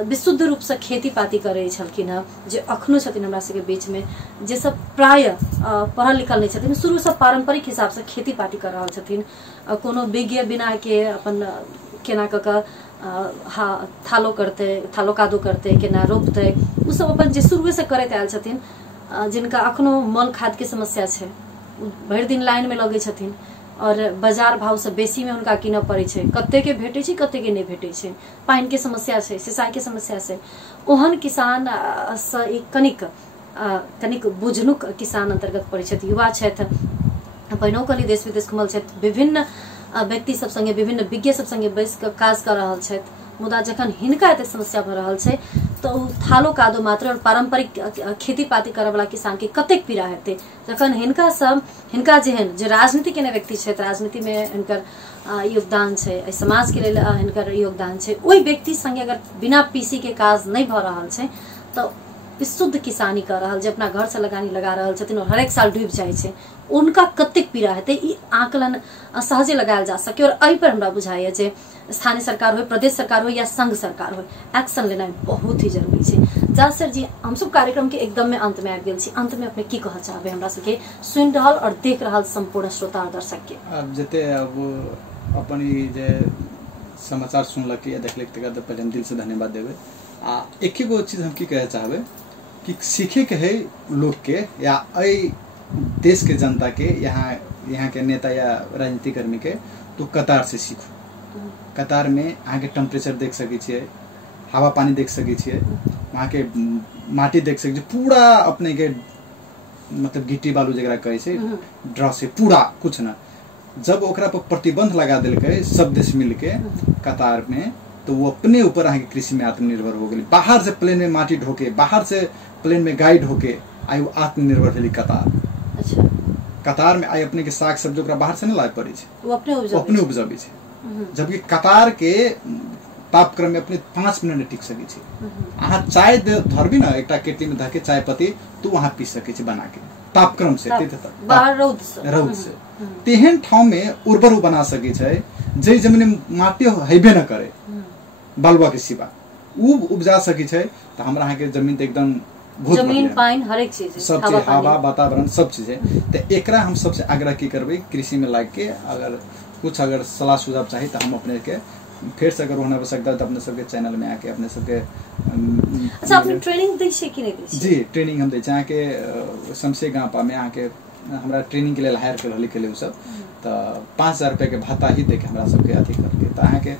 विशुद्ध रूप से खेती पाती करे छलखिन है, जे अखनो छथिन हमरा सबके बीच में, जे सब प्राय पढ़ल लिखल नहीं छथिन, शुरू से पारंपरिक हिसाब से खेती पाती कर रहल छथिन। कोनो विज्ञ बिना के अपन केना क थालो करते थालो कादो करते केना रोपते उ सब अपन जे शुरू से करैत आयल छथिन। जिनका अखनो मल खाद के समस्या छै भरि दिन लाइन में लगे छथिन और बाजार भाव से बेसी में उनका कीनऽ पड़े छै। कते के भेटे छै कते के नहीं भेटे छै, पानी के समस्या छै, सिंचाई के समस्या छै। ओहन किसान से एक कनिक बुझनुक किसान अंतर्गत पड़े छथि, युवा छथि। पहिनो कली देश विदेश घुमल छथि, विभिन्न व्यक्ति सब संगे विभिन्न विज्ञ सब संगे बैस के काज कर रहल छथि। मुदा जखन हिनका एते समस्या भ रहल छै तो थालो कादो मात्र और पारंपरिक खेती पाती करे वाला किसान के कतेक पीड़ा हेते। जखन हिनका जेहन जे राजनीति के व्यक्ति छथि, राजनीति में हिनकर योगदान छै, समाज के लेल हिनकर योगदान छै, ओहि व्यक्ति संगे अगर बिना पीसी के काज नहीं भ रहल छै तो विशुद्ध किसानी कर रहल जे अपना घर से लगानी लगा रहल छथिन और हर एक साल डूब जाए छै, उनका कतेक पीड़ा हेते ई आकलन सहजे लगायल जा सके। और एहि पर हमरा बुझाइए जे स्थानीय सरकार हो, प्रदेश सरकार हो या संघ सरकार हो, एक्शन लेना बहुत ही जरूरी छै। जासर जी हम सब कार्यक्रम के एकदम में अंत में आबि गेल छी। अंत में अपने की कहऽ चाहबे हमरा सबके सुनि रहल और देख रहल संपूर्ण श्रोता और दर्शक के? अब जते अब अपन जे समाचार सुनलक या देखलक तकर पहले हम दिल से धन्यवाद देबे। आ एक गो चीज हम की कहे चाहबे कि सीखे के है लोग के या देश के जनता के यहाँ के नेता या राजनीतिक कर्मी के तो कतार से सीखू। कतार में अहाँ के टेम्परेचर देख सकै छियै, हवा पानी देख सकै छियै, वहाँ के माटी देख सकै छियै, पूरा अपने के मतलब गिट्टी बालू जरा कहे छै ड्रा से पूरा कुछ ना। जब ओकरा पर प्रतिबंध लगा दिलकै सब देश मिलके कतार में, तो वो अपने ऊपर अहाँ के कृषि में आत्मनिर्भर हो गई। बाहर से प्लेन में माटी ढोके, बाहर से प्लेन में गाइड होके आई वो आत्मनिर्भर भेली कतार। अच्छा। कतार में आई अपने के साग सब्जी ओकरा बाहर से नहीं लाए पड़े छै, वो अपने उपजाबे छै। जबकि कतार के तापक्रम में अपने 5 मिनट में टिक सके छै। अहाँ चाय धरबी ना एक केटली में धके चाय पत्ती तो वहाँ पी सके छै बना के तापक्रम से, बाहर रौद से तेहन ठाव में उर्वर बना सके छै जे जमीन में माटी हेबे न करे बालुआ के सिवा उ उपजा सके छै। तो हमरा अहाँ के जमीन एकदम जमीन पानी हर एक चीज सब चीज, हवा वातावरण सब चीज है। तो एकरा हम सबसे आग्रह की करबे कृषि में लाग के अगर कुछ अगर सलाह सुझाव चाहिए तो हम अपने के फिर से अगर होना आवश्यकता है तो अपने सबके चैनल में आके अपने सबके अच्छा अपने ट्रेनिंग दै छी कि नहीं दै छी? जी ट्रेनिंग हम दै छी। के शमशे गाँव में आके हमरा ट्रेनिंग के लिए हायर कर रहली के लिए सब तो 5000 रुपया के भत्ता ही दे के हमरा सबके अथी करके तो अहाँ के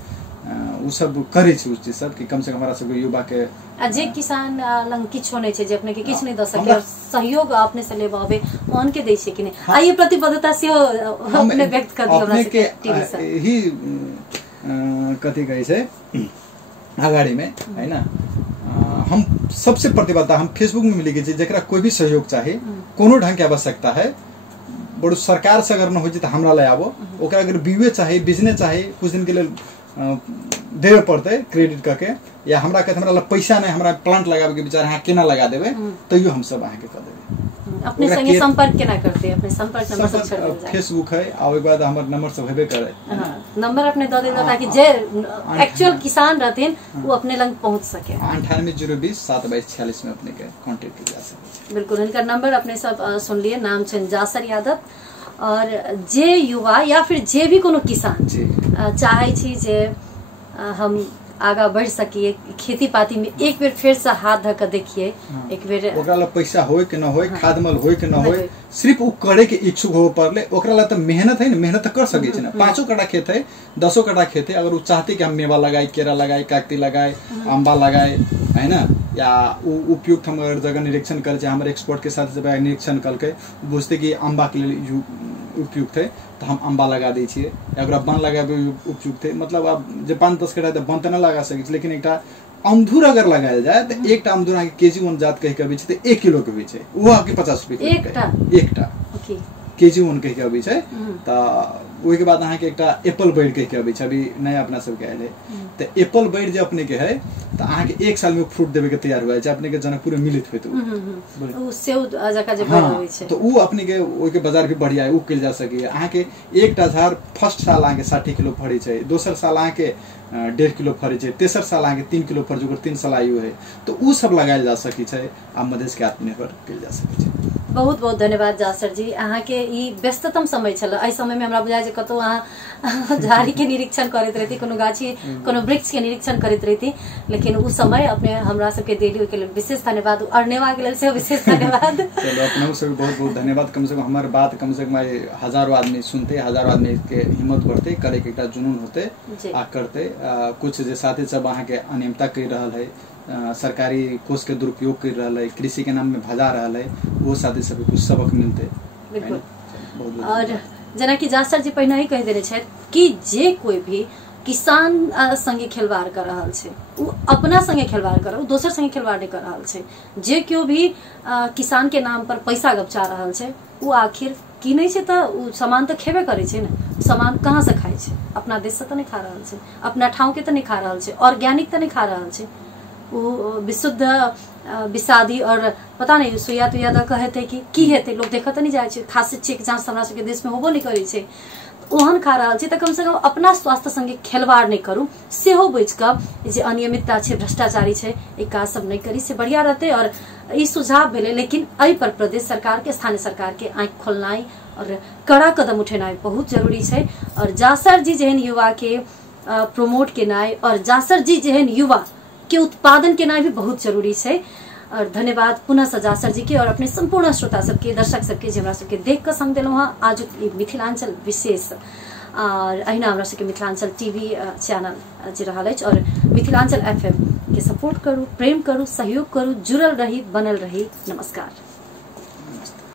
उ सब करे छै उस चीज सब कि कम से कम हमरा सबके युवा के जे किसान लंग किछ होने छै जे अपने के किछ नहीं द सके और सहयोग अपने से लेबावे ओन के दै छै कि नहीं आ ये प्रतिबद्धता से अपने व्यक्त कर दियो हमरा सबके टीवी से ही कथी कहे छै अगाड़ी में है ना। हम सबसे प्रतिबद्धता हम फेसबुक में मिली गई जरा कोई भी सहयोग चाहिए कोनो ढंग के आवश्यकता है बड़ो सरकार से अगर न हो तो हमरा ले आबो ओकरा अगर बीवे चाहिए बिजनेस चाहिए कुछ दिन के लिए देवे पड़ते क्रेडिट करके या हमरा कहते हमरा पैसा नहीं हमरा प्लांट लगावे के विचार अहाँ केना लगा देवे तैयो हम सब अहाँ के कर देवे। अपने संगे संपर्क केना करते अपने संपर्क नंबर सब छोड़ देल फेसबुक है आ ओके बाद हमर नंबर सब हेबे करे। हां नंबर अपने द देल ताकि जे एक्चुअल किसान रहथिन वो अपने लंग पहुंच सके। 9802 72246 में अपने के कांटेक्ट किया जा सके। बिल्कुल इनका नंबर अपने सब सुन लिए। नाम छन जासर यादव और जे युवा या फिर जे भी कोनो किसान चाहे छी जे हम आगा बढ़ सकिए खेती पाती में एक बेर फिर से हाथ धक देखिए एक बेर ओकरा ला पैसा होय के न होय खाद मल होय के न होय सिर्फ उ करे के इच्छुक हो परले ओकरा ला तो मेहनत है न मेहनत तो कर सके छै ना। 5 कट्ठा खेत है 10 कट्ठा खेत है अगर उ चाहते कि हम मेवा लगाए केरा लगाए काकती लगाए आंबा लगाए है ना या उपयुक्त हम अगर जगह निरीक्षण करे छै हमर एक्सपर्ट के साथ जब निरीक्षण करके बुझते कि आंबा के लिए उपयुक्त है तो हम आंबा लगा दै छियै या ओकरा बन लगाबे उपयुक्त है। मतलब अब जे 5-10 कट्ठा तो बन तो न लगा सकै लेकिन एकटा अमधुर अगर लगायल जाए तो एकटा अमधुर के केजी 1 जात कह के अबै छै तो 1 किलो के होय छै वो आके 50 रुपए एकटा केजी 1 कह के अबै छै। तो ओहि के बाद अहाँ के एकटा एप्पल बेड कह के अबै छै अभी नया अपना सब के आयल है तो एप्पल बेड जे अपने के है तो अहाँ के 1 साल में फ्रूट देवे के तैयार होय छै अपने के जनकपुर में मिलित होय तो उ सेव जका जे बड़ होय छै तो उ अपने के ओहि के बाजार भी बढ़िया है उ किल जा सके। अहाँ के एकटा झाड़ फर्स्ट साल अहाँ के 60 किलो फड़े छै दोसर साल अहाँ के 1.5 किलो फड़े छै तेसर साल अहाँ के 3 किलो फड़ जो 3 साल आयु है तो उ सब लगायल जा सके छै आ मधेश के आत्मनिर्भर किल जा सके छै। बहुत बहुत धन्यवाद जासर जी अहाँ के ई व्यस्ततम समय छल एहि समय में हमरा बुझाय जे कतौ अहाँ झाड़ी के निरीक्षण करैत रहती कोनो गाछी कोनो वृक्ष के निरीक्षण करैत रहती लेकिन उ समय अपने हमरा सबके देली के लिए विशेष धन्यवाद अरनेवा के लिए से विशेष धन्यवाद। चलो अपने से बहुत बहुत धन्यवाद। कम से कम हमारे बात कम से कम हजारों आदमी सुनते हजारों आदमी के हिम्मत बढ़ते करे के एकटा जुनून होते आ करते कुछ जे साथी सब अहाँ के अनियमितता कर रहल है सरकारी कोष के दुरुपयोग कर रहा है कृषि के नाम में भजा रहा है वो साथी सब कुछ सबक मिलते बिल्कुल। और जना कि जासर जी पहिने ही कह देने छै कि जे कोई भी किसान संगे खिलवाड़ कर रहा है वो अपना संगे खिलवाड़ कर दोसर संगे खिलवाड़ नहीं कर रहा है। जे क्यों भी किसान के नाम पर पैसा गपचा रहा है वो आखिर किनै छै तो सामान तो खेबे करे छै ना सामान कहाँ से खाए छै अपना देश से तो नहीं खा रहा है अपना ठाव के तो नहीं खा रहा है ऑर्गेनिक तो नहीं खा रहा है वो विशुद्ध विषादी और पता नहीं सुइया तुया द कहते कि हेते लोग देखत नहीं जाय छै खास चेक जांच हमरा सबके देश में होबो नहीं करे छै ओहन खा रहल छै त कम से कम अपना स्वास्थ्य संगे खेलवाड़ नहीं करू सेहो बच के जे अनियमितता छै भ्रष्टाचारी छै एक काज सब नहीं करी से बढ़िया रहते। और ई सुझाव भेले लेकिन एहि पर प्रदेश सरकार के स्थानीय सरकार के आंख खोलनाई और कड़ा कदम उठेनाई बहुत जरूरी छै। और जासर जी जेहन युवा के प्रोमोट केनाई और जासर जी जेहन युवा के उत्पादन केनाई भी बहुत जरूरी छै। और धन्यवाद पुनः सजा सर जी के और अपने संपूर्ण श्रोता सबके दर्शक सबके जे हमरा सबके देख के संग देलहुँ हँ आज मिथिलांचल विशेष और अहिना हमरा सबके मिथिलांचल टीवी चैनल जे रहल अछि और मिथिलांचल FM के सपोर्ट करू, प्रेम करू, सहयोग करू, जुड़ल रही, बनल रही। नमस्कार।